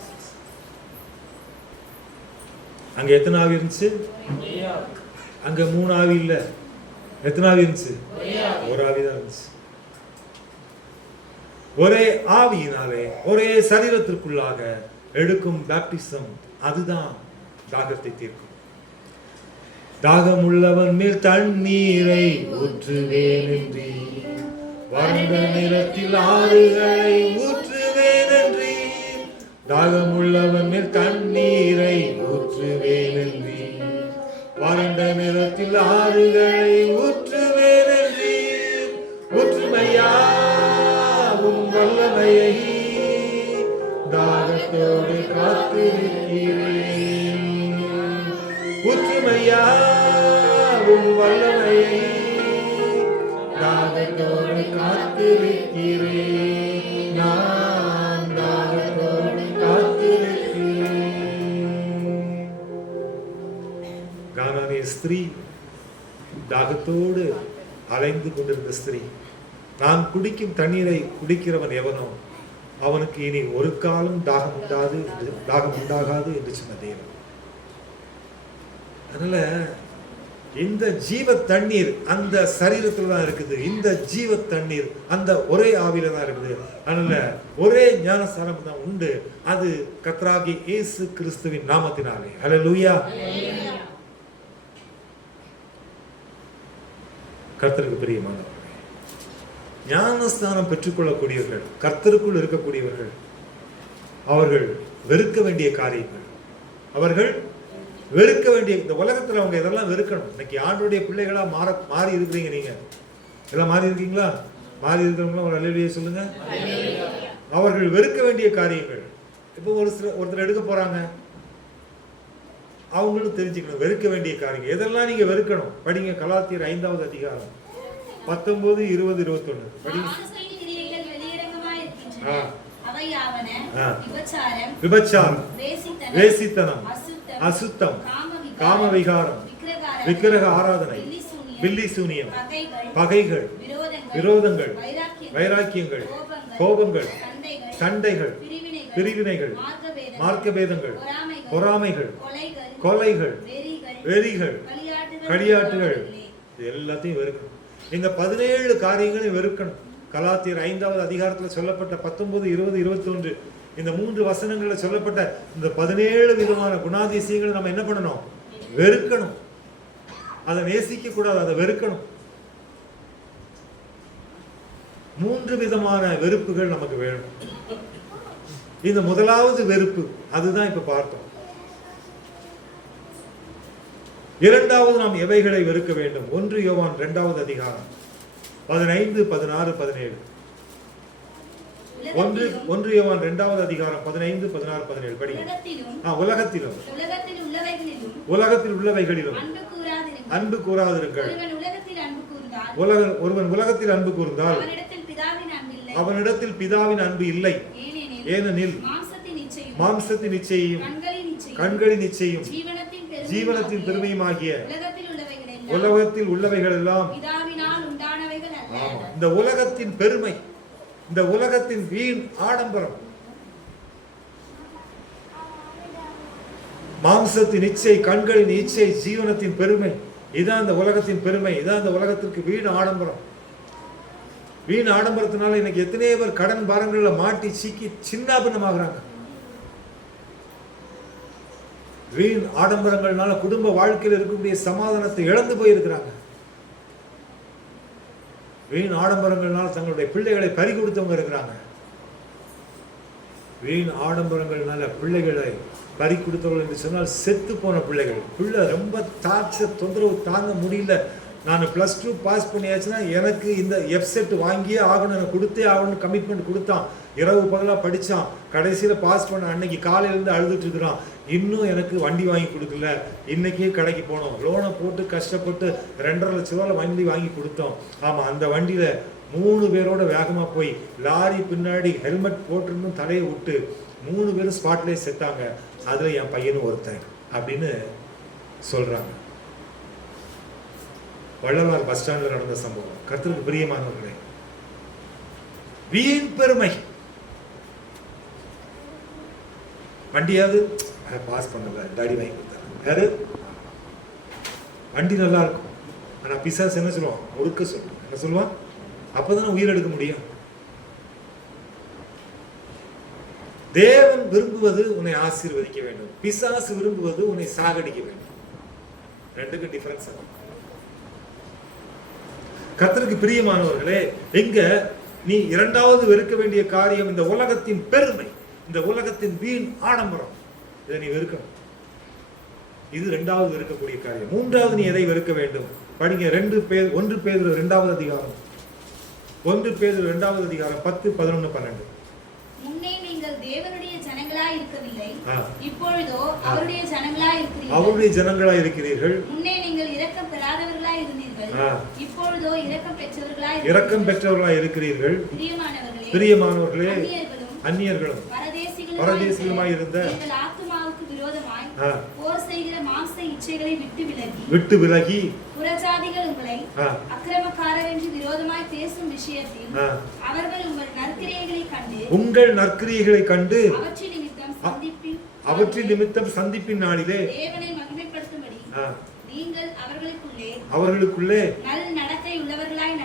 அங்க எத்தனை ஆவி இருந்துச்சு? அங்க 3 ஆவி இல்ல. எத்தனை ஆவி இருந்துச்சு? ஒரு ஆவி தான் இருந்துச்சு. ஒரே ஆவியினாலே ஒரே சரீரத்திற்குள்ளாக எடுக்கும் பேப்டிசம், அதுதான் தாகத்தை தீர்க்கும். தாகம் உள்ளவன் மேல் தண்ணீரை ஊற்றுவேன் என்று, வறண்ட நிலத்தில் ஆறுகளை ஊற்றுவேன் என்று. தாகம் உள்ளவன் மேல் தண்ணீரை ஊற்றுவேன் என்று, வறண்ட நிலத்தில் ஆறுகளை ஊற்றுவேன் என்று. ஊற்றுமையா உம் வல்லமையை, தாகத்தோடு காத்திருக்கிறேன். ஊற்றுமையா உம் வல்லமையை, தாகத்தோடு காத்திருக்கிறேன். நான் தாகத்தோடு காத்திருக்கிறேன். கானானிய ஸ்திரீ, தாகத்தோடு அலைந்து கொண்டிருந்த ஸ்திரீ, நான் குடிக்கும் தண்ணீரை குடிக்கிறவன் எவனோ அவனுக்கு இனி ஒரு காலம் தாகம் உண்டாகாது என்று சொன்ன தேவன். அதனால இந்த ஜீவ தண்ணீர் அந்த சரீரத்துல தான் இருக்குது. இந்த ஜீவ தண்ணீர் அந்த ஒரே ஆவியில தான் இருக்குது. அதனால ஒரே ஞானஸ்தானம் தான் உண்டு. அது கர்த்தராகிய இயேசு கிறிஸ்துவின் நாமத்தினாலே. ஹல்லேலூயா. கர்த்தருக்கு பிரியமானவர்களே, ஞானஸ்தானம் பெற்றுக்கொள்ளக்கூடியவர்கள், கர்த்தருக்குள் இருக்கக்கூடியவர்கள், அவர்கள் வெறுக்க வேண்டிய காரியங்கள், அவர்கள் வெறுக்க வேண்டிய, இந்த உலகத்துல அவங்க இதெல்லாம் வெறுக்கணும். இன்னைக்கு ஆண்டவருடைய பிள்ளைகளா மாறி இருக்கிறீங்க. நீங்க எல்லாம் மாறி இருக்கீங்களா? மாறி இருக்கிறவங்களும் ஒரு அல்லேலூயா சொல்லுங்க. அவர்கள் வெறுக்க வேண்டிய காரியங்கள். இப்போ ஒருத்தர் எடுக்க போறாங்க, அவங்களும் தெரிஞ்சுக்கணும் வெறுக்க வேண்டிய காரியங்கள் எதெல்லாம் நீங்க வெறுக்கணும். படிங்க கலாத்தியர் 5வது அதிகாரம் 19, 20, 21 படிங்க. விபச்சாரம், வேசித்தனம், அசுத்தம், காமவிகாரம், விக்கிரக ஆராதனை, பில்லி சூனியம், பகைகள், விரோதங்கள், வைராக்கியங்கள், கோபங்கள், சண்டைகள், பிரிவினைகள், மார்க்கபேதங்கள், பொறாமைகள், கொலைகள், வெறிகள், களியாட்டுகள், இது எல்லாத்தையும் வெறுக்கணும். இந்த 17 காரியங்களையும் வெறுக்கணும். கலாத்தியர் 5வது அதிகாரத்தில் சொல்லப்பட்ட 19, 20, 21 இந்த 3 வசனங்களில் சொல்லப்பட்ட இந்த 17 விதமான குணாதிசயங்களை நம்ம என்ன பண்ணணும்? வெறுக்கணும். அதை நேசிக்க கூடாது, அதை வெறுக்கணும். 3 விதமான வெறுப்புகள் நமக்கு வேணும். இந்த முதலாவது வெறுப்பு அதுதான் இப்ப பார்த்தோம். இரண்டாவது நாம் எவைகளை வெறுக்க வேண்டும்? 1 யோவான் 2வது அதிகாரம் 15, 16, 17. 1 யோவான் 2வது அதிகாரம் 15, 16, 17 படிங்க. உலகத்தில் உள்ளவைகளிலும் அன்பு கூறாதிருங்கள். ஒருவன் உலகத்தில் அன்பு கூர்ந்தால் அவனிடத்தில் பிதாவின் அன்பு இல்லை. ஏனெனில் மாம்சத்தின் இச்சையும் கண்களின் இச்சையும் ஜீவனத்தின் பெருமையுமாகிய உலகத்தில் உள்ளவைகள் எல்லாம், இந்த உலகத்தின் பெருமை, இந்த உலகத்தின் வீண் ஆடம்பரம், மாம்சத்தின் இச்சை, கண்களின் இச்சை, ஜீவனத்தின் பெருமை, இதான் இந்த உலகத்தின் பெருமை, இதான் இந்த உலகத்திற்கு வீண் ஆடம்பரம். வீண் ஆடம்பரத்தினால இன்னைக்கு எத்தனையோ பேர் கடன் பாரங்கள்ல மாட்டி சிக்கி சின்னாபின்னமாகறாங்க. வீண் ஆடம்பரங்கள்னால குடும்ப வாழ்க்கையில் இருக்கக்கூடிய சமாதானத்தை இழந்து போயிருக்கிறாங்க. வீண் ஆடம்பரங்கள்னால தங்களுடைய பிள்ளைகளை பறி கொடுத்தவங்க இருக்கிறாங்க. வீண் ஆடம்பரங்கள்னால பிள்ளைகளை பறி கொடுத்தவர்கள் என்று சொன்னால் செத்து போன பிள்ளைகள். பிள்ளை ரொம்ப தொந்தரவு தாங்க முடியல. நான் +2 பாஸ் பண்ணியாச்சுன்னா எனக்கு இந்த எஃப்செட் வாங்கியே ஆகணும், எனக்கு கொடுத்தே ஆகணும்னு கமிட்மெண்ட் கொடுத்தான். இரவு பகலாக படித்தான். கடைசியில் பாஸ் பண்ண அன்னைக்கு காலையிலேருந்து அழுதுட்டு இருக்கிறான். இன்னும் எனக்கு வண்டி வாங்கி கொடுக்கல. இன்னைக்கே கடைக்கு போனோம், லோனை போட்டு கஷ்டப்பட்டு 2.5 லட்ச ரூபாயில் வண்டி வாங்கி கொடுத்தோம். ஆமாம், அந்த வண்டியில் 3 பேரோட வேகமாக போய் லாரி பின்னாடி ஹெல்மெட் போட்டுருந்தும் தலையை விட்டு 3 பேரும் ஸ்பாட்லேயே செத்தாங்க. அதில் என் பையனும் ஒருத்தன் அப்படின்னு சொல்கிறாங்க. வள்ளலார் பஸ் ஸ்டாண்ட்ல நடந்த சம்பவம். கர்த்தருக்கு பிரியமானவர்களே, வீண் பெருமை. வண்டியாவது பாஸ் பண்ணல, டாடி வாங்கி கொடுத்தாரு. யாரு? வண்டி நல்லா இருக்கும், ஆனா பிசாசு என்ன சொல்லுவான்? ஒடுக்க சொல்லுவான். என்ன சொல்லுவான்? அப்பதான் உயிர் எடுக்க முடியும். தேவன் விரும்புவது உன்னை ஆசீர்வதிக்க வேண்டும், பிசாசு விரும்புவது உன்னை சாகடிக்க வேண்டும். ரெண்டுக்கும் டிஃபரன்ஸ். கர்த்தருக்கு பிரியமானவர்களே, எங்க நீ இரண்டாவது வெறுக்க வேண்டிய காரியம் இந்த உலகத்தின் பெருமை, இந்த உலகத்தின் வீண் ஆடம்பரம். இதை நீ வெறுக்கணும். இது இரண்டாவது வெறுக்கக்கூடிய காரியம். மூன்றாவது நீ எதை வெறுக்க வேண்டும்? படிங்க. 1 பேதுரு 2வது அதிகாரம், 1 பேதுரு 2வது அதிகாரம் 10, 11, 12. முன்னே நீங்கள் தேவனுடைய ஜனங்களாய் இருக்கவில்லை, இப்பொழுதோ அவருடைய ஜனங்களாய் இருக்கிறீர்கள். அவருடைய ஜனங்களாய் இருக்கிறீர்கள். முன்னே நீங்கள் இரக்கம் பெறாதவர்களாய் இருந்தீர்கள், இப்பொழுதோ இரக்கம் பெற்றவர்களாய் இருக்கிறீர்கள். பிரியமானவர்களே, அந்நியர்களும் பரதேசிகளுமாய் இருந்த எங்கள் ஆத்துமாவுக்கு விரோதமாய் போர் செய்கிற மாம்ச இச்சைகளை விட்டு விலகி புறஜாதிகள் உங்களை அக்கிரமக்காரர் என்று விரோதமாய் பேசும் விஷயத்தில் அவர்கள் உங்கள் நற்கிரியைகளை கண்டு அவற்றின் நிமித்தம் சந்திப்பின் நாளிலே தேவனை மகிமைப்படுத்தும்படி நீங்கள் அவர்களுக்குள்ளே நல் நடக்கை உள்ளவர்களாய்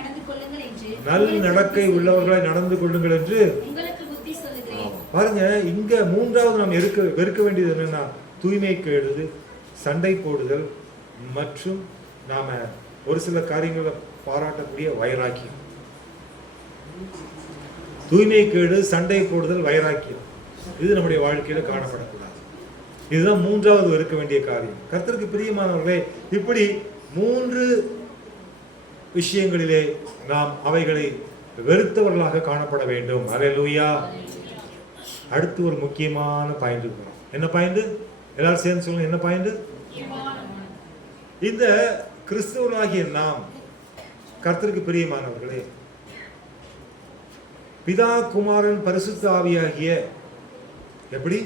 நடந்து கொள்ளுங்கள் என்று உங்களுக்கு புத்தி சொல்லுகிறேன். பாருங்க, இங்க மூன்றாவது நாம் வெறுக்க வேண்டியது என்னன்னா, தூய்மை கேடுது, சண்டை போடுதல் மற்றும் நாம ஒரு சில காரியங்களை பாராட்டக்கூடிய வைராக்கியம். தூய்மை கேடு, சண்டை போடுதல், வைராக்கியம், இது நம்முடைய வாழ்க்கையில காணப்படக்கூடாது. இதுதான் மூன்றாவது வெறுக்க வேண்டிய காரியம். கர்த்தருக்கு பிரியமானவர்களே, இப்படி 3 விஷயங்களிலே நாம் அவைகளை வெறுத்தவர்களாக காணப்பட வேண்டும். அல்லேலூயா. அடுத்து ஒரு முக்கியமான பாயிண்ட் போறோம். என்ன பாயிண்ட்? எல்லாரும் சேர்ந்து சொல்லுங்க. என்ன பாயிண்ட்? இந்த கிறிஸ்தவர்களாகிய நாம், கர்த்தருக்கு பிரியமானவர்களே, பிதா குமாரன் பரிசுத்த ஆவியாகிய, எப்படி?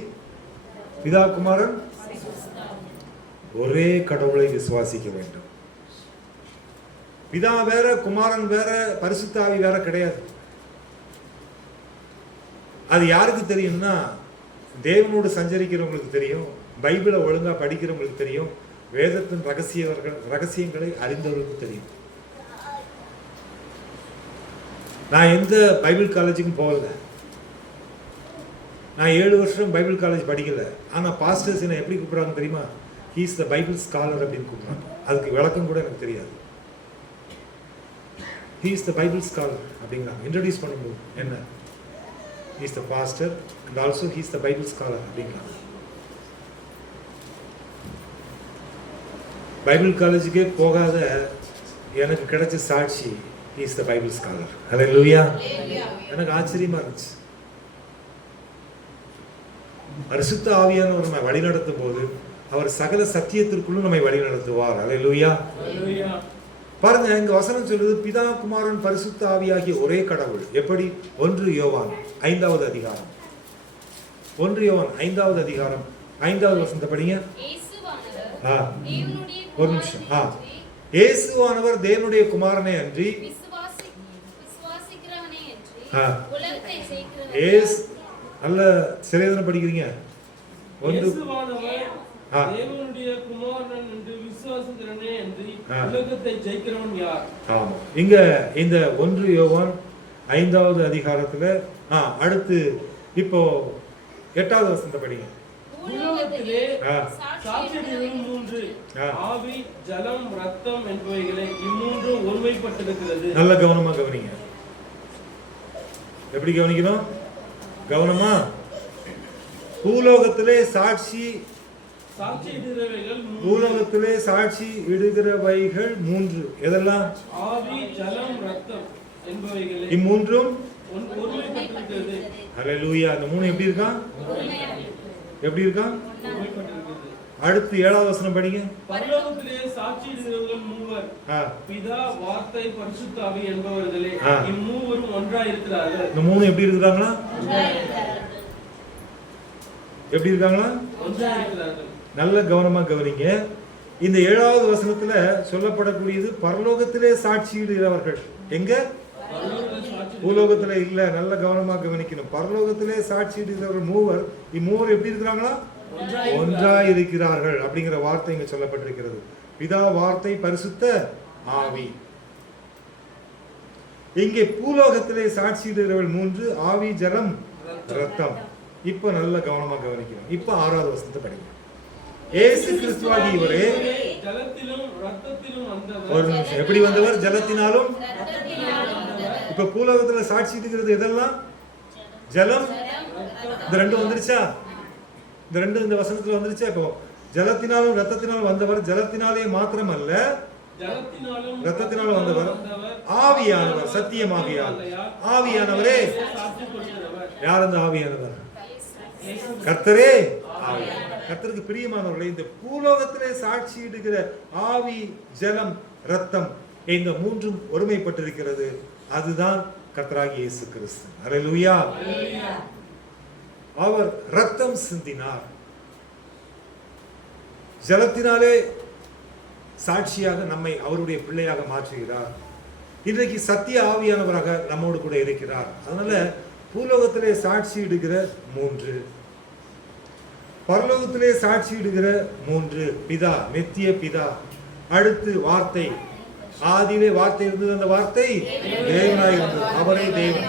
பிதா குமாரன் ஒரே கடவுளை விசுவாசிக்க வேண்டும். பிதா வேற, குமாரன் வேற, பரிசுத்த ஆவி வேற கிடையாது. அது யாருக்கு தெரியும்னா, தேவனோடு சஞ்சரிக்கிறவங்களுக்கு தெரியும், பைபிளை ஒழுங்கா படிக்கிறவங்களுக்கு தெரியும், வேதத்தின் ரகசியங்களை அறிந்தவர்களுக்கு தெரியும். நான் எந்த பைபிள் காலேஜுக்கும் போகல, நான் 7 வருஷம் பைபிள் காலேஜ் படிக்கல. ஆனால் பாஸ்டர்ஸ் என்ன எப்படி கூப்பிட்றாங்க தெரியுமா? He is the Bible scholar அப்படின்னு கூப்பிட்றாங்க. அதுக்கு விளக்கம் கூட எனக்கு தெரியாது. He is the Bible scholar அப்படிங்கிறாங்க. இன்ட்ரடியூஸ் பண்ணும்போது என்ன, he is the pastor and also he is the Bible scholar அப்படிங்கிறாங்க. பைபிள் காலேஜுக்கே போகாத எனக்கு கிடைச்ச சாட்சி, he is the Bible scholar. Hallelujah. எனக்கு ஆச்சரியமா இருந்துச்சு. பரிசுத்த ஆவியானவர் நம்மை வழி நடத்தும் போது அவர் சகல சத்தியத்திற்குள்ளும் நம்மை வழி நடத்துவார். அல்லேலூயா. பாருங்க, இங்க வசனம் சொல்லுது, பிதா குமாரன் பரிசுத்த ஆவியாகிய ஒரே கடவுள். எப்படி? 1 யோவான் 5வது அதிகாரம், 1 யோவான் 5வது அதிகாரம் 5வது வசனத்தை படிங்க. ஒரு நிமிஷம். இயேசுவானவர் தேவனுடைய குமாரனே அன்றி நல்ல சிறையதனை படிக்கிறீங்க. இங்க இந்த 1 யோவான் 5வது அதிகாரத்துல அடுத்து இப்போ 8வது வசனத்தை படிங்க. ஆவி, ஜலம், ரத்தம் என்பவைகளை இம்மூன்றும் ஒருமைப்பட்டிருக்கிறது. நல்ல கவனமா கவனிங்க. எப்படி கவனிக்கணும்? கவனமா. பூலோகத்திலே சாட்சி இடுகிறவைகள் 3. எதெல்லாம்? ஆவி, ஜலம், ரத்தம் என்பவைகளை இம்மூன்றும் ஒருமைப்பட்டிருக்கிறது. அல்லேலூயா. அந்த 3 எப்படி இருக்கான்? எப்படி இருக்கான்? அடுத்து 7வது வசனம் படிங்க. பரலோகத்திலே சாட்சியிடுகிறவர்கள் 3, பிதா, வார்த்தை, பரிசுத்த ஆவி என்பவர்களே, இம்மூவரும் ஒன்றாய் இருக்கிறார்கள். இந்த 3 எப்படி இருக்கிறாங்களா? எப்படி இருக்காங்களா? ஒன்றாய் இருக்கிறார்கள். நல்ல கவனமா கவனிங்க. இந்த 7வது வசனத்துல சொல்லப்படக்கூடியது பரலோகத்திலே சாட்சியிடுகிறவர்கள். எங்க? பூலோகத்துல இல்ல. நல்ல கவனமா கவனிக்கணும். பரலோகத்திலே சாட்சியிடுகிறவர்கள் மூவர். இம்மூவர் எப்படி இருக்கிறாங்களா? ஒன்றாய் இருக்கிறார்கள் அப்படிங்கிற வார்த்தை இங்க சொல்லப்பட்டிருக்கிறது. பிதா, வார்த்தை, பரிசுத்த ஆவி. இங்கே பூலோகத்திலே சாட்சியிடுகிறவர்கள் 3, ஆவி, ஜலம், ரத்தம். இப்ப நல்ல கவனமா கவனிக்கணும். இப்ப 6வது வசனத்தை படிங்க. இயேசு கிறிஸ்துவாகி இவரே ஜலத்திலும் இரத்தத்திலும் வந்தவர். ஒரு நிமிஷம். எப்படி வந்தவர்? ஜலத்தினாலும். இப்ப பூலோகத்துல சாட்சியிடுகிறது எதெல்லாம்? ஜலம், இந்த ரெண்டும் வந்துருச்சா? இந்த ரெண்டு இந்த வசனத்துல வந்துருச்சா? இப்போ ஜலத்தினாலும் ரத்தத்தினாலும் வந்தவர். ஜலத்தினாலே மாத்திரமல்ல, ரத்தத்தினாலும் வந்தவர் ஆவியானவர். சத்தியமாகியார் ஆவியானவரே. யார் அந்த ஆவியானவர்? கர்த்தரே. கர்த்தருக்கு பிரியமானவர்களே, இந்த பூலோகத்திலே சாட்சியிடுகிற ஆவி, ஜலம், ரத்தம், இந்த மூன்றும் ஒருமைப்பட்டிருக்கிறது. அதுதான் கர்த்தராகிய இயேசு கிறிஸ்து. அல்லேலூயா. அவர் ரத்தம் சிந்தினார். ஜலத்தினாலே சாட்சியாக நம்மை அவருடைய பிள்ளையாக மாற்றுகிறார். இன்றைக்கு சத்திய ஆவியானவராக நம்மோடு கூட இருக்கிறார். அதனால பூலோகத்திலே சாட்சியிடுகிற 3, பரலோகத்திலே சாட்சியிடுகிற 3. பிதா, நித்திய பிதா. அடுத்து வார்த்தை. ஆதியிலே வார்த்தை இருந்தது, அந்த வார்த்தை தேவனாய் இருந்தது, அவரே தேவன்.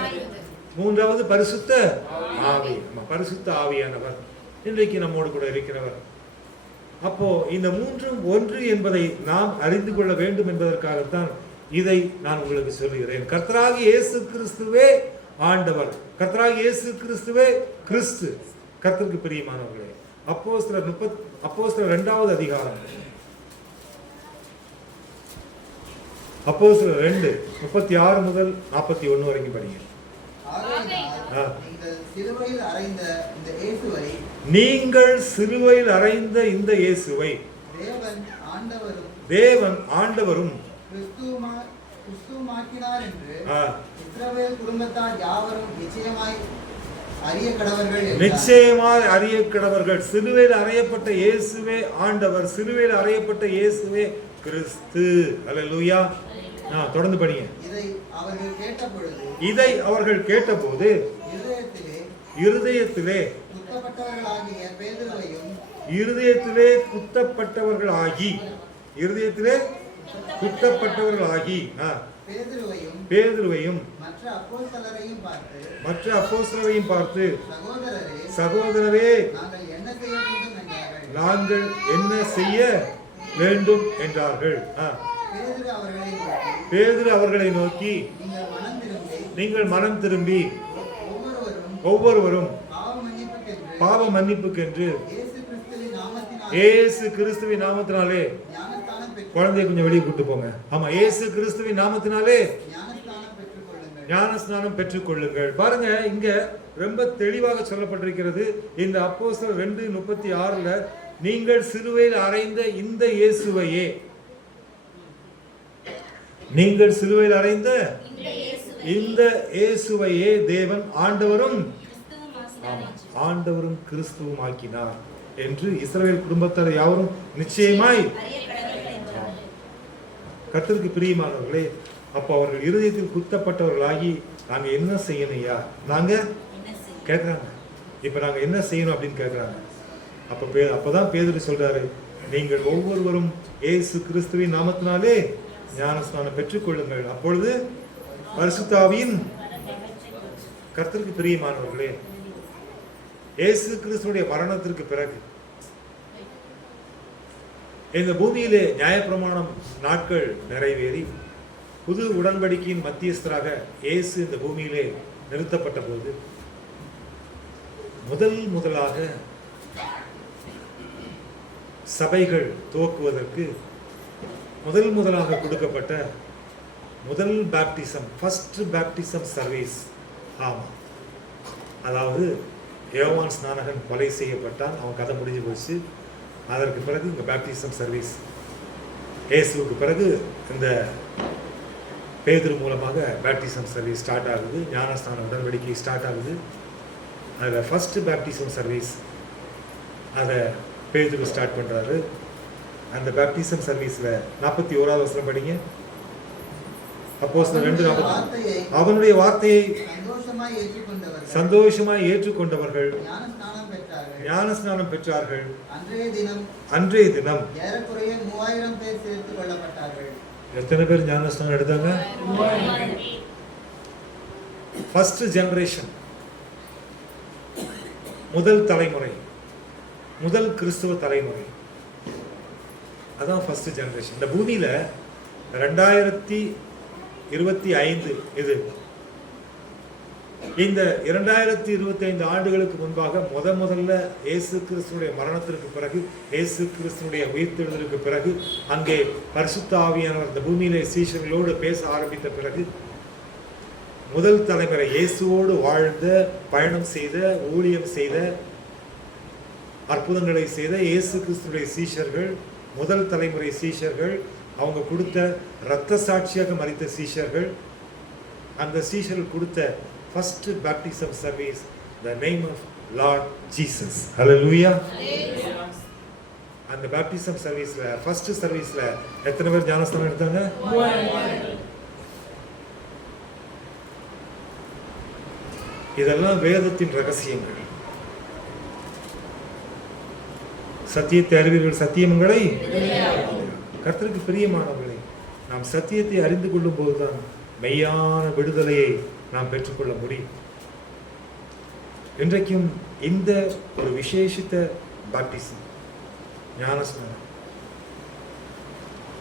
3வது பரிசுத்த ஆவி. பரிசுத்த ஆவியானவர் இன்றைக்கு நம்மோடு கூட இருக்கிறவர். அப்போ இந்த 3ம் ஒன்று என்பதை நாம் அறிந்து கொள்ள வேண்டும் என்பதற்காகத்தான் இதை நான் உங்களுக்கு சொல்லுகிறேன். கர்த்தராகிய இயேசு கிறிஸ்துவே ஆண்டவர். கர்த்தராகிய இயேசு கிறிஸ்துவே கிறிஸ்து. கர்த்தருக்கு பிரியமானவர்களே, அப்போஸ்தலர் 2வது அதிகாரம், அப்போஸ்தலர் 2:36 முதல் 41 வரைக்கும் படிங்க. நீங்கள் சிலுவையில் அறைந்த இந்த இயேசுவை தேவன் ஆண்டவரும் கிறிஸ்துவுமாக்கினார் என்று இஸ்ரவேல் குடும்பத்தார் யாவரும் நிச்சயமாய் அறிய கடவர்கள். சிலுவையில் அறையப்பட்ட இயேசுவே ஆண்டவர். சிலுவையில் அறையப்பட்ட இயேசுவே கிறிஸ்து. அல்லேலூயா. தொடர்ந்து படிங்க. இதை அவர்கள் கேட்டபோது இருதயத்திலே குத்தப்பட்டவர்களாகி பேதுருவையும் மற்ற அப்போஸ்தலரையும் பார்த்து, சகோதரரே, நாங்கள் என்ன செய்ய வேண்டும் என்றார்கள். பேதுரு அவர்களை நோக்கி, நீங்கள் மனம் திரும்பி ஒவ்வொருவரும் பாவ மன்னிப்புக்கென்று இயேசு கிறிஸ்துவின் நாமத்தினாலே, குழந்தைய கொஞ்சம் வெளியே கூட்டு போங்க. ஆமா, இயேசு கிறிஸ்துவின் நாமத்தினாலே ஞானஸ்நானம் பெற்றுக் கொள்ளுங்கள். பாருங்க, இங்க ரொம்ப தெளிவாக சொல்லப்பட்டிருக்கிறது. இந்த அப்போஸ்தலர் 2:36 நீங்கள் சிலுவையில் அறைந்த இந்த இயேசுவையே, நீங்கள் சிலுவையில் அறைந்த இந்த இயேசுவையே தேவன் ஆண்டவரும் கிறிஸ்துவும் ஆக்கினார் என்று இஸ்ரவேல் குடும்பத்தார் யாவரும் நிச்சயமாய். கர்த்தருக்கு பிரியமானவர்களே, அப்ப அவர்கள் இருதயத்தில் குத்தப்பட்டவர்களாகி நாங்க என்ன செய்யணும் ஐயா, நாங்க கேட்கிறாங்க. இப்ப நாங்க என்ன செய்யணும் அப்படின்னு கேட்கிறாங்க. அப்பதான் பேதுரு சொல்றாரு, நீங்கள் ஒவ்வொருவரும் இயேசு கிறிஸ்துவின் நாமத்தினாலே ஞானஸ்நானம் பெற்றுக் கொள்ளுங்கள், அப்பொழுது பரிசுத்த ஆவியின். கர்த்தருக்கு பிரியமானவர்களே, இயேசு கிறிஸ்துவுடைய மரணத்திற்கு பிறகு இந்த பூமியிலே நியாயப்பிரமாணம் நாட்கள் நிறைவேறி புது உடன்படிக்கையின் மத்தியஸ்தராக இயேசு இந்த பூமியிலே நிறுத்தப்பட்ட போது முதலாக சபைகள் துவக்குவதற்கு முதலாக கொடுக்கப்பட்ட முதல் பேப்டிசம், ஃபர்ஸ்ட் பேப்டிசம் சர்வீஸ். ஆமாம், அதாவது யோவான் ஸ்நானகன் கொலை செய்யப்பட்டான், அவன் கதை முடிஞ்சு போச்சு. அதற்கு பிறகு இங்கே பேப்டிசம் சர்வீஸ் இயேசுவுக்கு பிறகு இந்த பேதுரு மூலமாக பேப்டிசம் சர்வீஸ் ஸ்டார்ட் ஆகுது. ஞானஸ்நான உடன்படிக்கை ஸ்டார்ட் ஆகுது. அதில் ஃபர்ஸ்ட் பேப்டிசம் சர்வீஸ் அதை பேதுரு ஸ்டார்ட் பண்ணுறாரு. அந்த பேப்டிசம் சர்வீஸ்ல 41வது வசனம் படிங்க. அப்போஸ்தலர் 2:40. அவனுடைய வார்த்தையை சந்தோஷமாய் ஏற்றுக்கொண்டவர்கள் சந்தோஷமாய் ஏற்றுக்கொண்டவர்கள் ஞானஸ்நானம் பெற்றார்கள். ஞானஸ்நானம் பெற்றார்கள். அன்றைய தினம் ஏறக்குறைய 3000 பேர் சேர்த்துக் கொள்ளப்பட்டார்கள். எத்தனை பேர் ஞானஸ்நானம் எடுத்தாங்க? ஃபர்ஸ்ட் ஜெனரேஷன், முதல் தலைமுறை, முதல் கிறிஸ்துவ தலைமுறை, அதான் ஃபர்ஸ்ட் ஜெனரேஷன். இந்த பூமியில 2025 இது. இந்த 2025 ஆண்டுகளுக்கு முன்பாக முதல்ல இயேசு கிறிஸ்துனுடைய மரணத்திற்கு பிறகு, இயேசு கிறிஸ்துனுடைய உயிர்த்தெழுதலுக்கு பிறகு, அங்கே பரிசுத்த ஆவியானவர் இந்த பூமியிலே சீஷர்களோடு பேச ஆரம்பித்த பிறகு, முதல் தலைமுறை இயேசுவோடு வாழ்ந்த, பயணம் செய்த, ஊழியம் செய்த, அற்புதங்களை செய்த இயேசு கிறிஸ்துடைய சீஷர்கள், முதல் தலைமுறை சீஷர்கள், அவங்க கொடுத்த இரத்த சாட்சியாக மரித்த சீஷர்கள், அந்த சீஷர்கள் கொடுத்த first baptism service, the name of Lord Jesus. Hallelujah. அந்த பேப்டிசம் சர்வீஸ்ல, ஃபர்ஸ்ட் சர்வீஸ்ல எத்தனை பேர் ஞானஸ்நானம் எடுத்தாங்க? இதெல்லாம் வேதத்தின் ரகசியங்கள். சத்தியத்தை அறிவீர்கள், சத்தியம் உங்களை கர்த்தருக்கு பிரியமானவர்களே, நாம் சத்தியத்தை அறிந்து கொள்ளும் போதுதான் மெய்யான விடுதலையை நாம் பெற்றுக்கொள்ள முடியும். இன்றைக்கும் இந்த ஒரு விசேஷித்த பாப்டிசம், ஞானஸ்நானம்,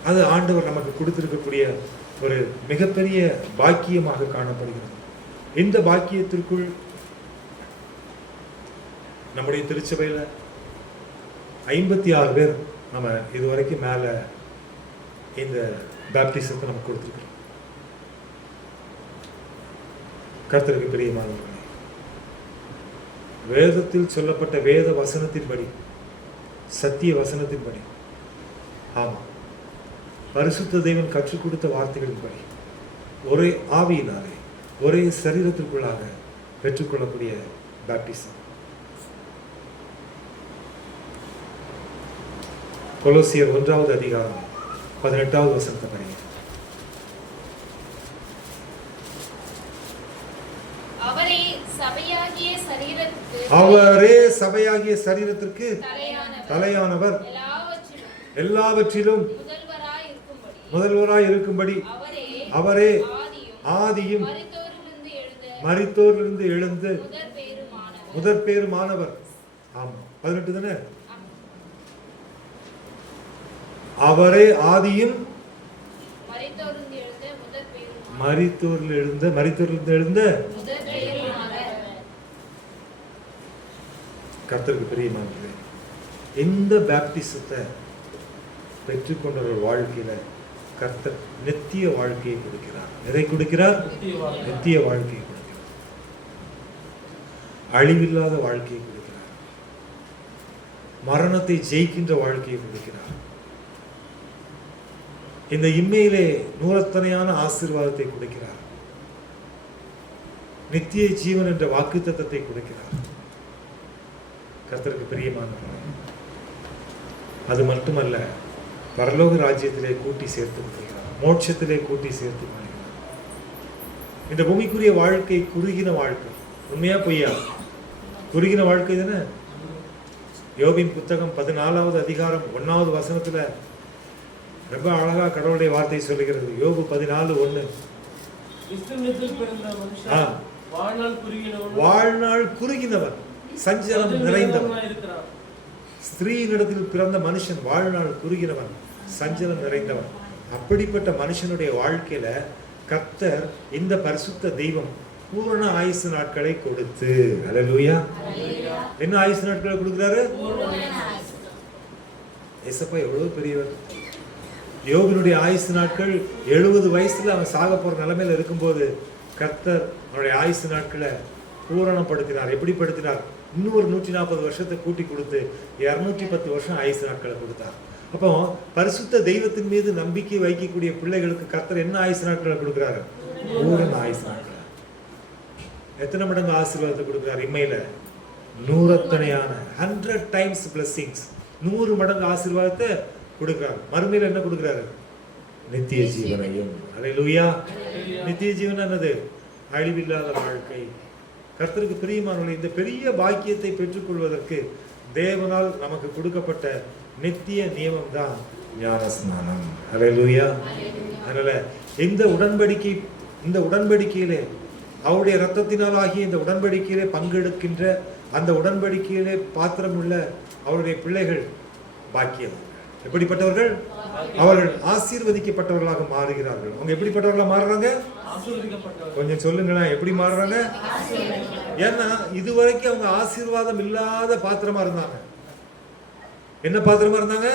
அது ஆண்டவர் நமக்கு கொடுத்திருக்கக்கூடிய ஒரு மிகப்பெரிய பாக்கியமாக காணப்படுகிறது. இந்த பாக்கியத்திற்குள் நம்முடைய திருச்சபையில 56 பேர் நம்ம இதுவரைக்கும் மேல இந்த பாப்டிசத்தை நமக்கு கொடுத்திருக்கிறோம். கர்த்தருக்கு பிரியமானவர்களே, வேதத்தில் சொல்லப்பட்ட வேத வசனத்தின்படி, சத்திய வசனத்தின்படி, ஆமா, பரிசுத்த தேவன் கற்றுக் கொடுத்த வார்த்தைகளின்படி, ஒரே ஆவியினாலே ஒரே சரீரத்திற்குள்ளாக பெற்றுக்கொள்ளக்கூடிய பாப்டிசம். கொலோசியர் 1வது அதிகாரம் 18வது வசனத்தை படிங்க. அவரே சபையாகிய சரீரத்திற்கு தலையானவர், எல்லாவற்றிலும் முதல்வராய் இருக்கும்படி அவரே ஆதியும் மரித்தோரிலிருந்து எழுந்து முதற் பேருமானவர். ஆமா, 18 தானே? அவரே ஆதியும் மரித்தோரிலிருந்து எழுந்த கர்த்தருக்கு பிரியமானவர்களே, இந்த பாப்டிசத்தை பெற்றுக்கொண்ட ஒரு வாழ்க்கையில கர்த்தர் நித்திய வாழ்க்கையை கொடுக்கிறார். எதை கொடுக்கிறார்? நித்திய வாழ்க்கையை கொடுக்கிறார். அழிவில்லாத வாழ்க்கையை கொடுக்கிறார். மரணத்தை ஜெயிக்கின்ற வாழ்க்கையை கொடுக்கிறார். இந்த இம்மையிலே நூறத்தனையான ஆசீர்வாதத்தை கொடுக்கிறார். நித்திய ஜீவன் என்ற வாக்குத்தத்தத்தை கொடுக்கிறார். கர்த்தருக்கு பிரியமானவர்களே, அது மட்டுமல்ல, பரலோக ராஜ்யத்திலே கூட்டி சேர்த்து கொள்கிறார், மோட்சத்திலே கூட்டி சேர்த்து கொள்கிறார். இந்த பூமிக்குரிய வாழ்க்கை குறுகின வாழ்க்கை. உண்மையா பொய்யா? குறுகின வாழ்க்கை தானே. யோபின் புத்தகம் 14வது அதிகாரம் 1வது வசனத்துல ரொம்ப அழகா கடவுளுடைய வார்த்தை சொல்லுகிறது. யோபு 14:1. வாழ்நாள் குறுகினவன், சஞ்சலம் நிறைந்தவன். ஸ்திரீயினிடத்தில் பிறந்த மனுஷன் வாழ்நாள் குறுகினவன், சஞ்சலம் நிறைந்தவன். அப்படிப்பட்ட மனுஷனுடைய வாழ்க்கையில கர்த்தர் இந்த பரிசுத்த தெய்வம் பூரண ஆயுசு நாட்களை கொடுத்து, அல்லேலூயா, என்ன ஆயுசு நாட்களை கொடுக்கிறாரு? ஏசப்பா எவ்வளவு பெரியவர். யோபினுடைய ஆயுசு நாட்கள் 70 வயசுல அவன் சாக போற நிலைமையில இருக்கும்போது கர்த்தர் அவனுடைய ஆயுசு நாட்களை பூரணப்படுத்தினார். எப்படி படுத்தினார்? இன்னொரு 140 வருஷத்தை கூட்டி கொடுத்து 210 வருஷம் ஆயுசு நாட்களை கொடுத்தார். அப்போ பரிசுத்த தெய்வத்தின் மீது நம்பிக்கை வைக்கக்கூடிய பிள்ளைகளுக்கு கர்த்தர் என்ன ஆயுசு நாட்களை கொடுக்கிறாரு? பூரண ஆயுசு நாட்கள். எத்தனை மடங்கு ஆசீர்வாதத்தை கொடுக்கிறார்? இம்மையில நூறத்தனையான 100 times blessings, 100 மடங்கு ஆசீர்வாதத்தை கொடுக்கிறார். மறுமையில் என்ன கொடுக்கிறாரு? நித்திய ஜீவனையும். அல்லேலூயா. நித்திய ஜீவன் என்னது? அழிவில்லாத வாழ்க்கை. கர்த்தருக்கு பிரியமானவர்களே, இந்த பெரிய பாக்கியத்தை பெற்றுக்கொள்வதற்கு தேவனால் நமக்கு கொடுக்கப்பட்ட நித்திய நியமம் தான் ஞானஸ்நானம். அல்லேலூயா. அதனால இந்த உடன்படிக்கையிலே அவருடைய இரத்தத்தினால் ஆகிய இந்த உடன்படிக்கையிலே பங்கெடுக்கின்ற அந்த உடன்படிக்கையிலே பாத்திரம் உள்ள அவருடைய பிள்ளைகள் பாக்கியம். எப்படிப்பட்டவர்கள்? அவர்கள் ஆசீர்வதிக்கப்பட்டவர்களாக மாறுகிறார்கள். அவங்க எப்படிப்பட்டவர்களா மாறுறாங்க? கொஞ்சம் சொல்லுங்களேன், எப்படி மாறுறாங்க? ஏன்னா இதுவரைக்கும் அவங்க ஆசீர்வாதம் இல்லாத பாத்திரமா இருந்தாங்க. என்ன பாத்திரமா இருந்தாங்க?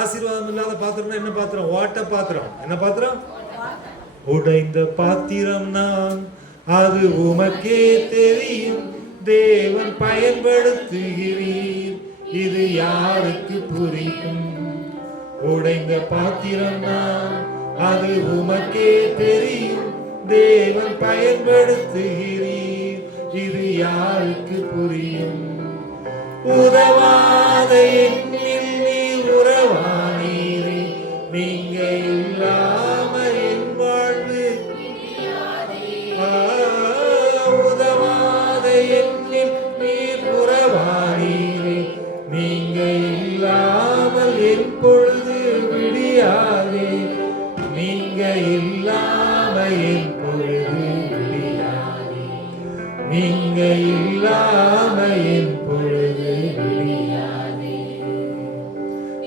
ஆசீர்வாதம் இல்லாத பாத்திரம். என்ன பாத்திரம்? ஓட்ட பாத்திரம். என்ன பாத்திரம்? உடைந்த பாத்திரம் நான், அது உமக்கே தெரியும், தேவன் பயன்படுத்துகிறீர், இது யாருக்கு புரியும்? உடைந்த பாத்திரம் நான், அது உமக்கே தெரியும், தேவன் பயன்படுத்துகிறீர், இது யாருக்கு புரியும்? உதவாத என்னில் நீர் உறவானீரே, நீங்க இல்லாம என் வாழ்வு. உதவாத என்னில் நீர் உறவானீரே, நீங்க இல்லாமல் என் பொழுது விடியாதே, நீங்க இல்லாம என் பொழுது விடியாதே, நீங்க இல்லாம என் பொழுது விடியாதே.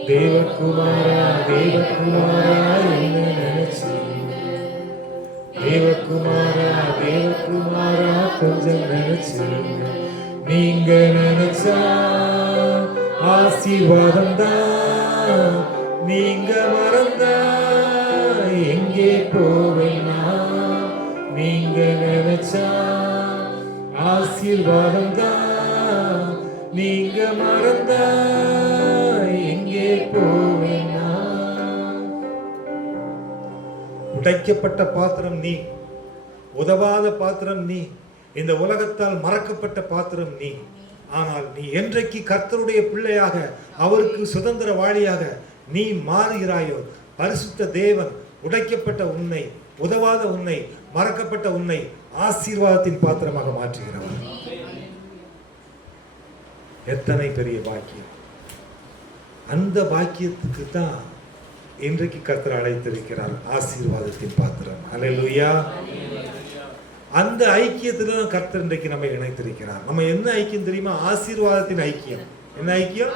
தேவகுமாரா தேவகுமாரா என்ன நினைச்சீங்க? தேவகுமாரா தேவகுமாரா கொஞ்சம் நினைச்சீங்க. நீங்க நினைச்சா ஆசீர்வாதம் தான், நீங்க மறந்தா எங்கே போவேன்னா? நீங்க நினைச்சா ஆசீர்வாதம் தான், நீங்க மறந்தா எங்கே போவேன்னா? உடைக்கப்பட்ட பாத்திரம் நீ, உதவாத பாத்திரம் நீ, இந்த உலகத்தால் மறக்கப்பட்ட பாத்திரம் நீ. ஆனால் நீ என்றைக்கு கர்த்தருடைய பிள்ளையாக, அவருக்கு சுதந்திர வாளியாக நீ மாறுகிறாயோ, பரிசுத்த தேவன் உடைக்கப்பட்ட உன்னை, உதவாத உன்னை, மறக்கப்பட்ட உன்னை ஆசீர்வாதத்தின் பாத்திரமாக மாற்றுகிறவர். எத்தனை பெரிய பாக்கியம்! அந்த பாக்கியத்துக்கு தான் இன்றைக்கு கர்த்தர் அழைத்திருக்கிறார், ஆசீர்வாதத்தின் பாத்திரம். அல்லேலூயா. அந்த ஐக்கியத்துல தான் கர்த்தர் இன்றைக்கு நம்மை இணைத்திருக்கிறார். நம்ம என்ன ஐக்கியம் தெரியுமா? ஆசீர்வாதத்தின் ஐக்கியம். என்ன ஐக்கியம்?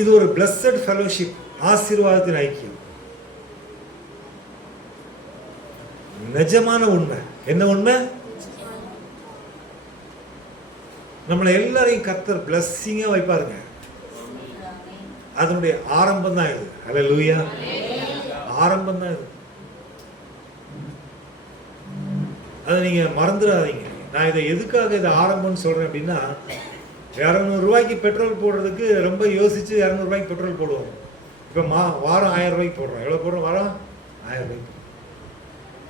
இது ஒரு blessed fellowship, ஆசீர்வாதத்தின் ஐக்கியம். நிஜமான உண்மை. என்ன உண்மை? நம்மளை எல்லாரையும் கர்த்தர் பிளஸ்ஸிங்கா வைப்பாருங்க. அதனுடைய ஆரம்பம் தான் இது. அல்லேலூயா. ஆரம்பம் தான் இது. அதை நீங்க மறந்துடாதீங்க. நான் இதை எதுக்காக இதை ஆரம்பம்னு சொல்றேன் அப்படின்னா, 200 ரூபாய்க்கு பெட்ரோல் போடுறதுக்கு ரொம்ப யோசிச்சு 200 ரூபாய்க்கு பெட்ரோல் போடுவோம். இப்போ வாரம் 1000 ரூபாய்க்கு போடுறோம். எவ்வளோ போடுறோம்? வாரம் 1000 ரூபாய்க்கு.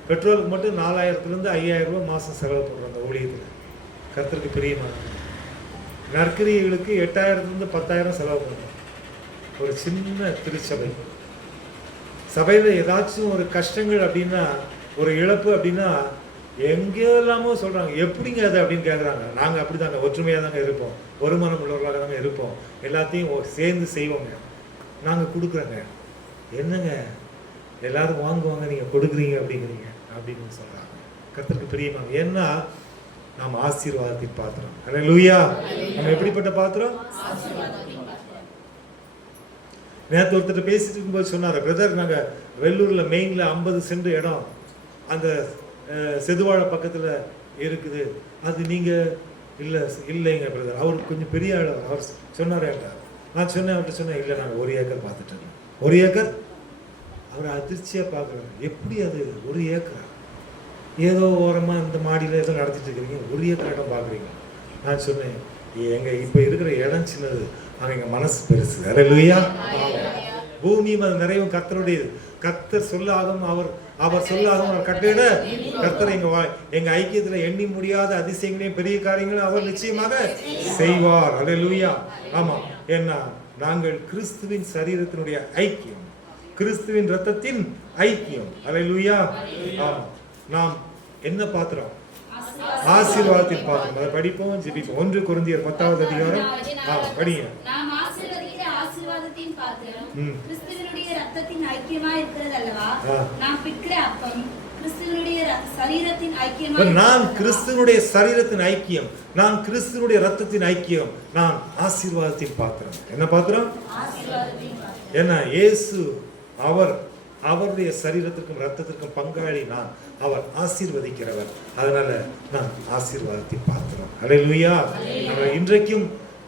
பெட்ரோலுக்கு மட்டும் 4000லேருந்து 5000 ரூபாய் மாதம் செலவு பண்ணுறோம் அந்த ஊழியத்தில். கர்த்தருக்கு பிரியமான நற்கிரியைகளுக்கு 8000லேருந்து 10,000 செலவு பண்ணுறோம். ஒரு சின்ன திருச்சபை சபையில் ஏதாச்சும் ஒரு கஷ்டங்கள் அப்படின்னா, ஒரு இழப்பு அப்படின்னா எங்கேயோ இல்லாமல் சொல்கிறாங்க. எப்படிங்க அது அப்படின்னு கேட்குறாங்க. நாங்கள் அப்படி தாங்க ஒற்றுமையாக தாங்க இருப்போம், வருமானம் உள்ளவர்களாக தாங்க இருப்போம், எல்லாத்தையும் சேர்ந்து செய்வோங்க, நாங்கள் கொடுக்குறோங்க. என்னங்க எல்லாரும் வாங்குவாங்க, நீங்கள் கொடுக்குறீங்க அப்படிங்கிறீங்க அப்படின்னு சொல்கிறாங்க. கர்த்தருக்கு பிரியமாக. ஏன்னா நாம் ஆசீர்வாதத்தின் பாத்திரம். அல்லேலூயா. நம்ம எப்படிப்பட்ட பாத்திரம்? நேற்று ஒருத்தர் பேசிட்டு இருக்கும்போது சொன்னார், பிரதர் நாங்கள் வெள்ளூரில் மெயினில் 50 சென்ட் இடம் அந்த செதுவாழை பக்கத்தில் இருக்குது, அது நீங்கள் இல்லைங்க பிரதர். அவர் கொஞ்சம் பெரிய ஆள். அவர் சொன்னார் என்கிட்ட. நான் சொன்னேன், அவர்கிட்ட சொன்னேன், இல்லை நாங்கள் 1 ஏக்கர் பார்த்துட்டு இருக்கோம். 1 ஏக்கர்? அவர் அதிர்ச்சியாக பார்க்குறாரு. எப்படி அது 1 ஏக்கரா? ஏதோ ஓரமாக இந்த மாடியில் ஏதோ நடத்திட்டு இருக்கிறீங்க, 1 ஏக்கர் இடம் பார்க்குறீங்க. நான் சொன்னேன், எங்கள் இப்போ இருக்கிற இடம் சின்னது, ஆனால் எங்கள் மனசு பெருசு. அல்லேலூயா. பூமியும் அது நிறைவும் கர்த்தருடையது. கர்த்தர் சொல்லாகும் அவர் சொல்லாகும் அவர் கட்டளையிட கர்த்தர் எங்க ஐக்கியத்துல எண்ணி முடியாத அதிசயங்களையும் பெரிய காரியங்களையும் அவர் நிச்சயமாக செய்வார். அல்லேலூயா. ஆமா, ஏன்னா நாங்கள் கிறிஸ்துவின் சரீரத்தினுடைய ஐக்கியம், கிறிஸ்துவின் இரத்தத்தின் ஐக்கியம். அல்லேலூயா. ஆமா, நாம் என்ன பாத்திரம்? ஆசீர்வாதத்தின் பாத்திரம். அதை படிப்போம், ஜெபிப்போம். 1 கொரிந்தியர் 10வது அதிகாரம். படிங்க. நாம் ஆசீர்வதிக்கிற ஆசீர்வாதத்தின் பாத்திரம் கிறிஸ்துவினுடைய இரத்தத்தின் ஐக்கியமா இருக்கிறது அல்லவா? நாம் பிக்கிற அப்பம் கிறிஸ்துவினுடைய சரீரத்தின் ஐக்கியமா. நான் கிறிஸ்துவினுடைய சரீரத்தின் ஐக்கியம், நான் கிறிஸ்துவினுடைய இரத்தத்தின் ஐக்கியம், நான் ஆசீர்வாதத்தின் பாத்திரம். என்ன பாத்திரம்? ஆசீர்வாதத்தின் பாத்திரம். ஏன்னா இயேசு அவருடைய சரீரத்திற்கும் இரத்தத்திற்கும் பங்காளி நான். அவர் ஆசீர்வதிக்கிறவர், அதனால நான் ஆசீர்வாதத்தின் பாத்திரம். அல்லேலூயா. இன்றைக்கும்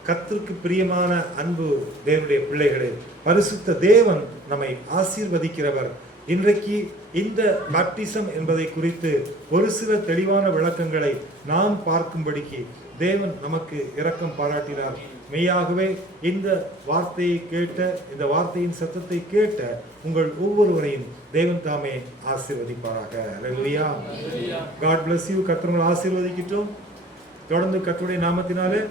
கர்த்தருக்கு பிரியமான அன்பு தேவனுடைய பிள்ளைகளே, பரிசுத்த தேவன் நம்மை ஆசீர்வதிக்கிறவர். இன்றைக்கு இந்த பாப்டிசம் என்பதை குறித்து ஒரு சில தெளிவான விளக்கங்களை நாம் பார்க்கும்படிக்கு தேவன் நமக்கு இரக்கம் பாராட்டினார். மெய்யாகவே இந்த வார்த்தையை கேட்ட, இந்த வார்த்தையின் சத்தத்தை கேட்ட உங்கள் ஒவ்வொருவரையும் தேவன் தாமே ஆசீர்வதிப்பாராக. அல்லேலூயா. God bless you. கர்த்தர் உங்களை ஆசீர்வதிக்கட்டும். தொடர்ந்து கர்த்தருடைய நாமத்தினாலே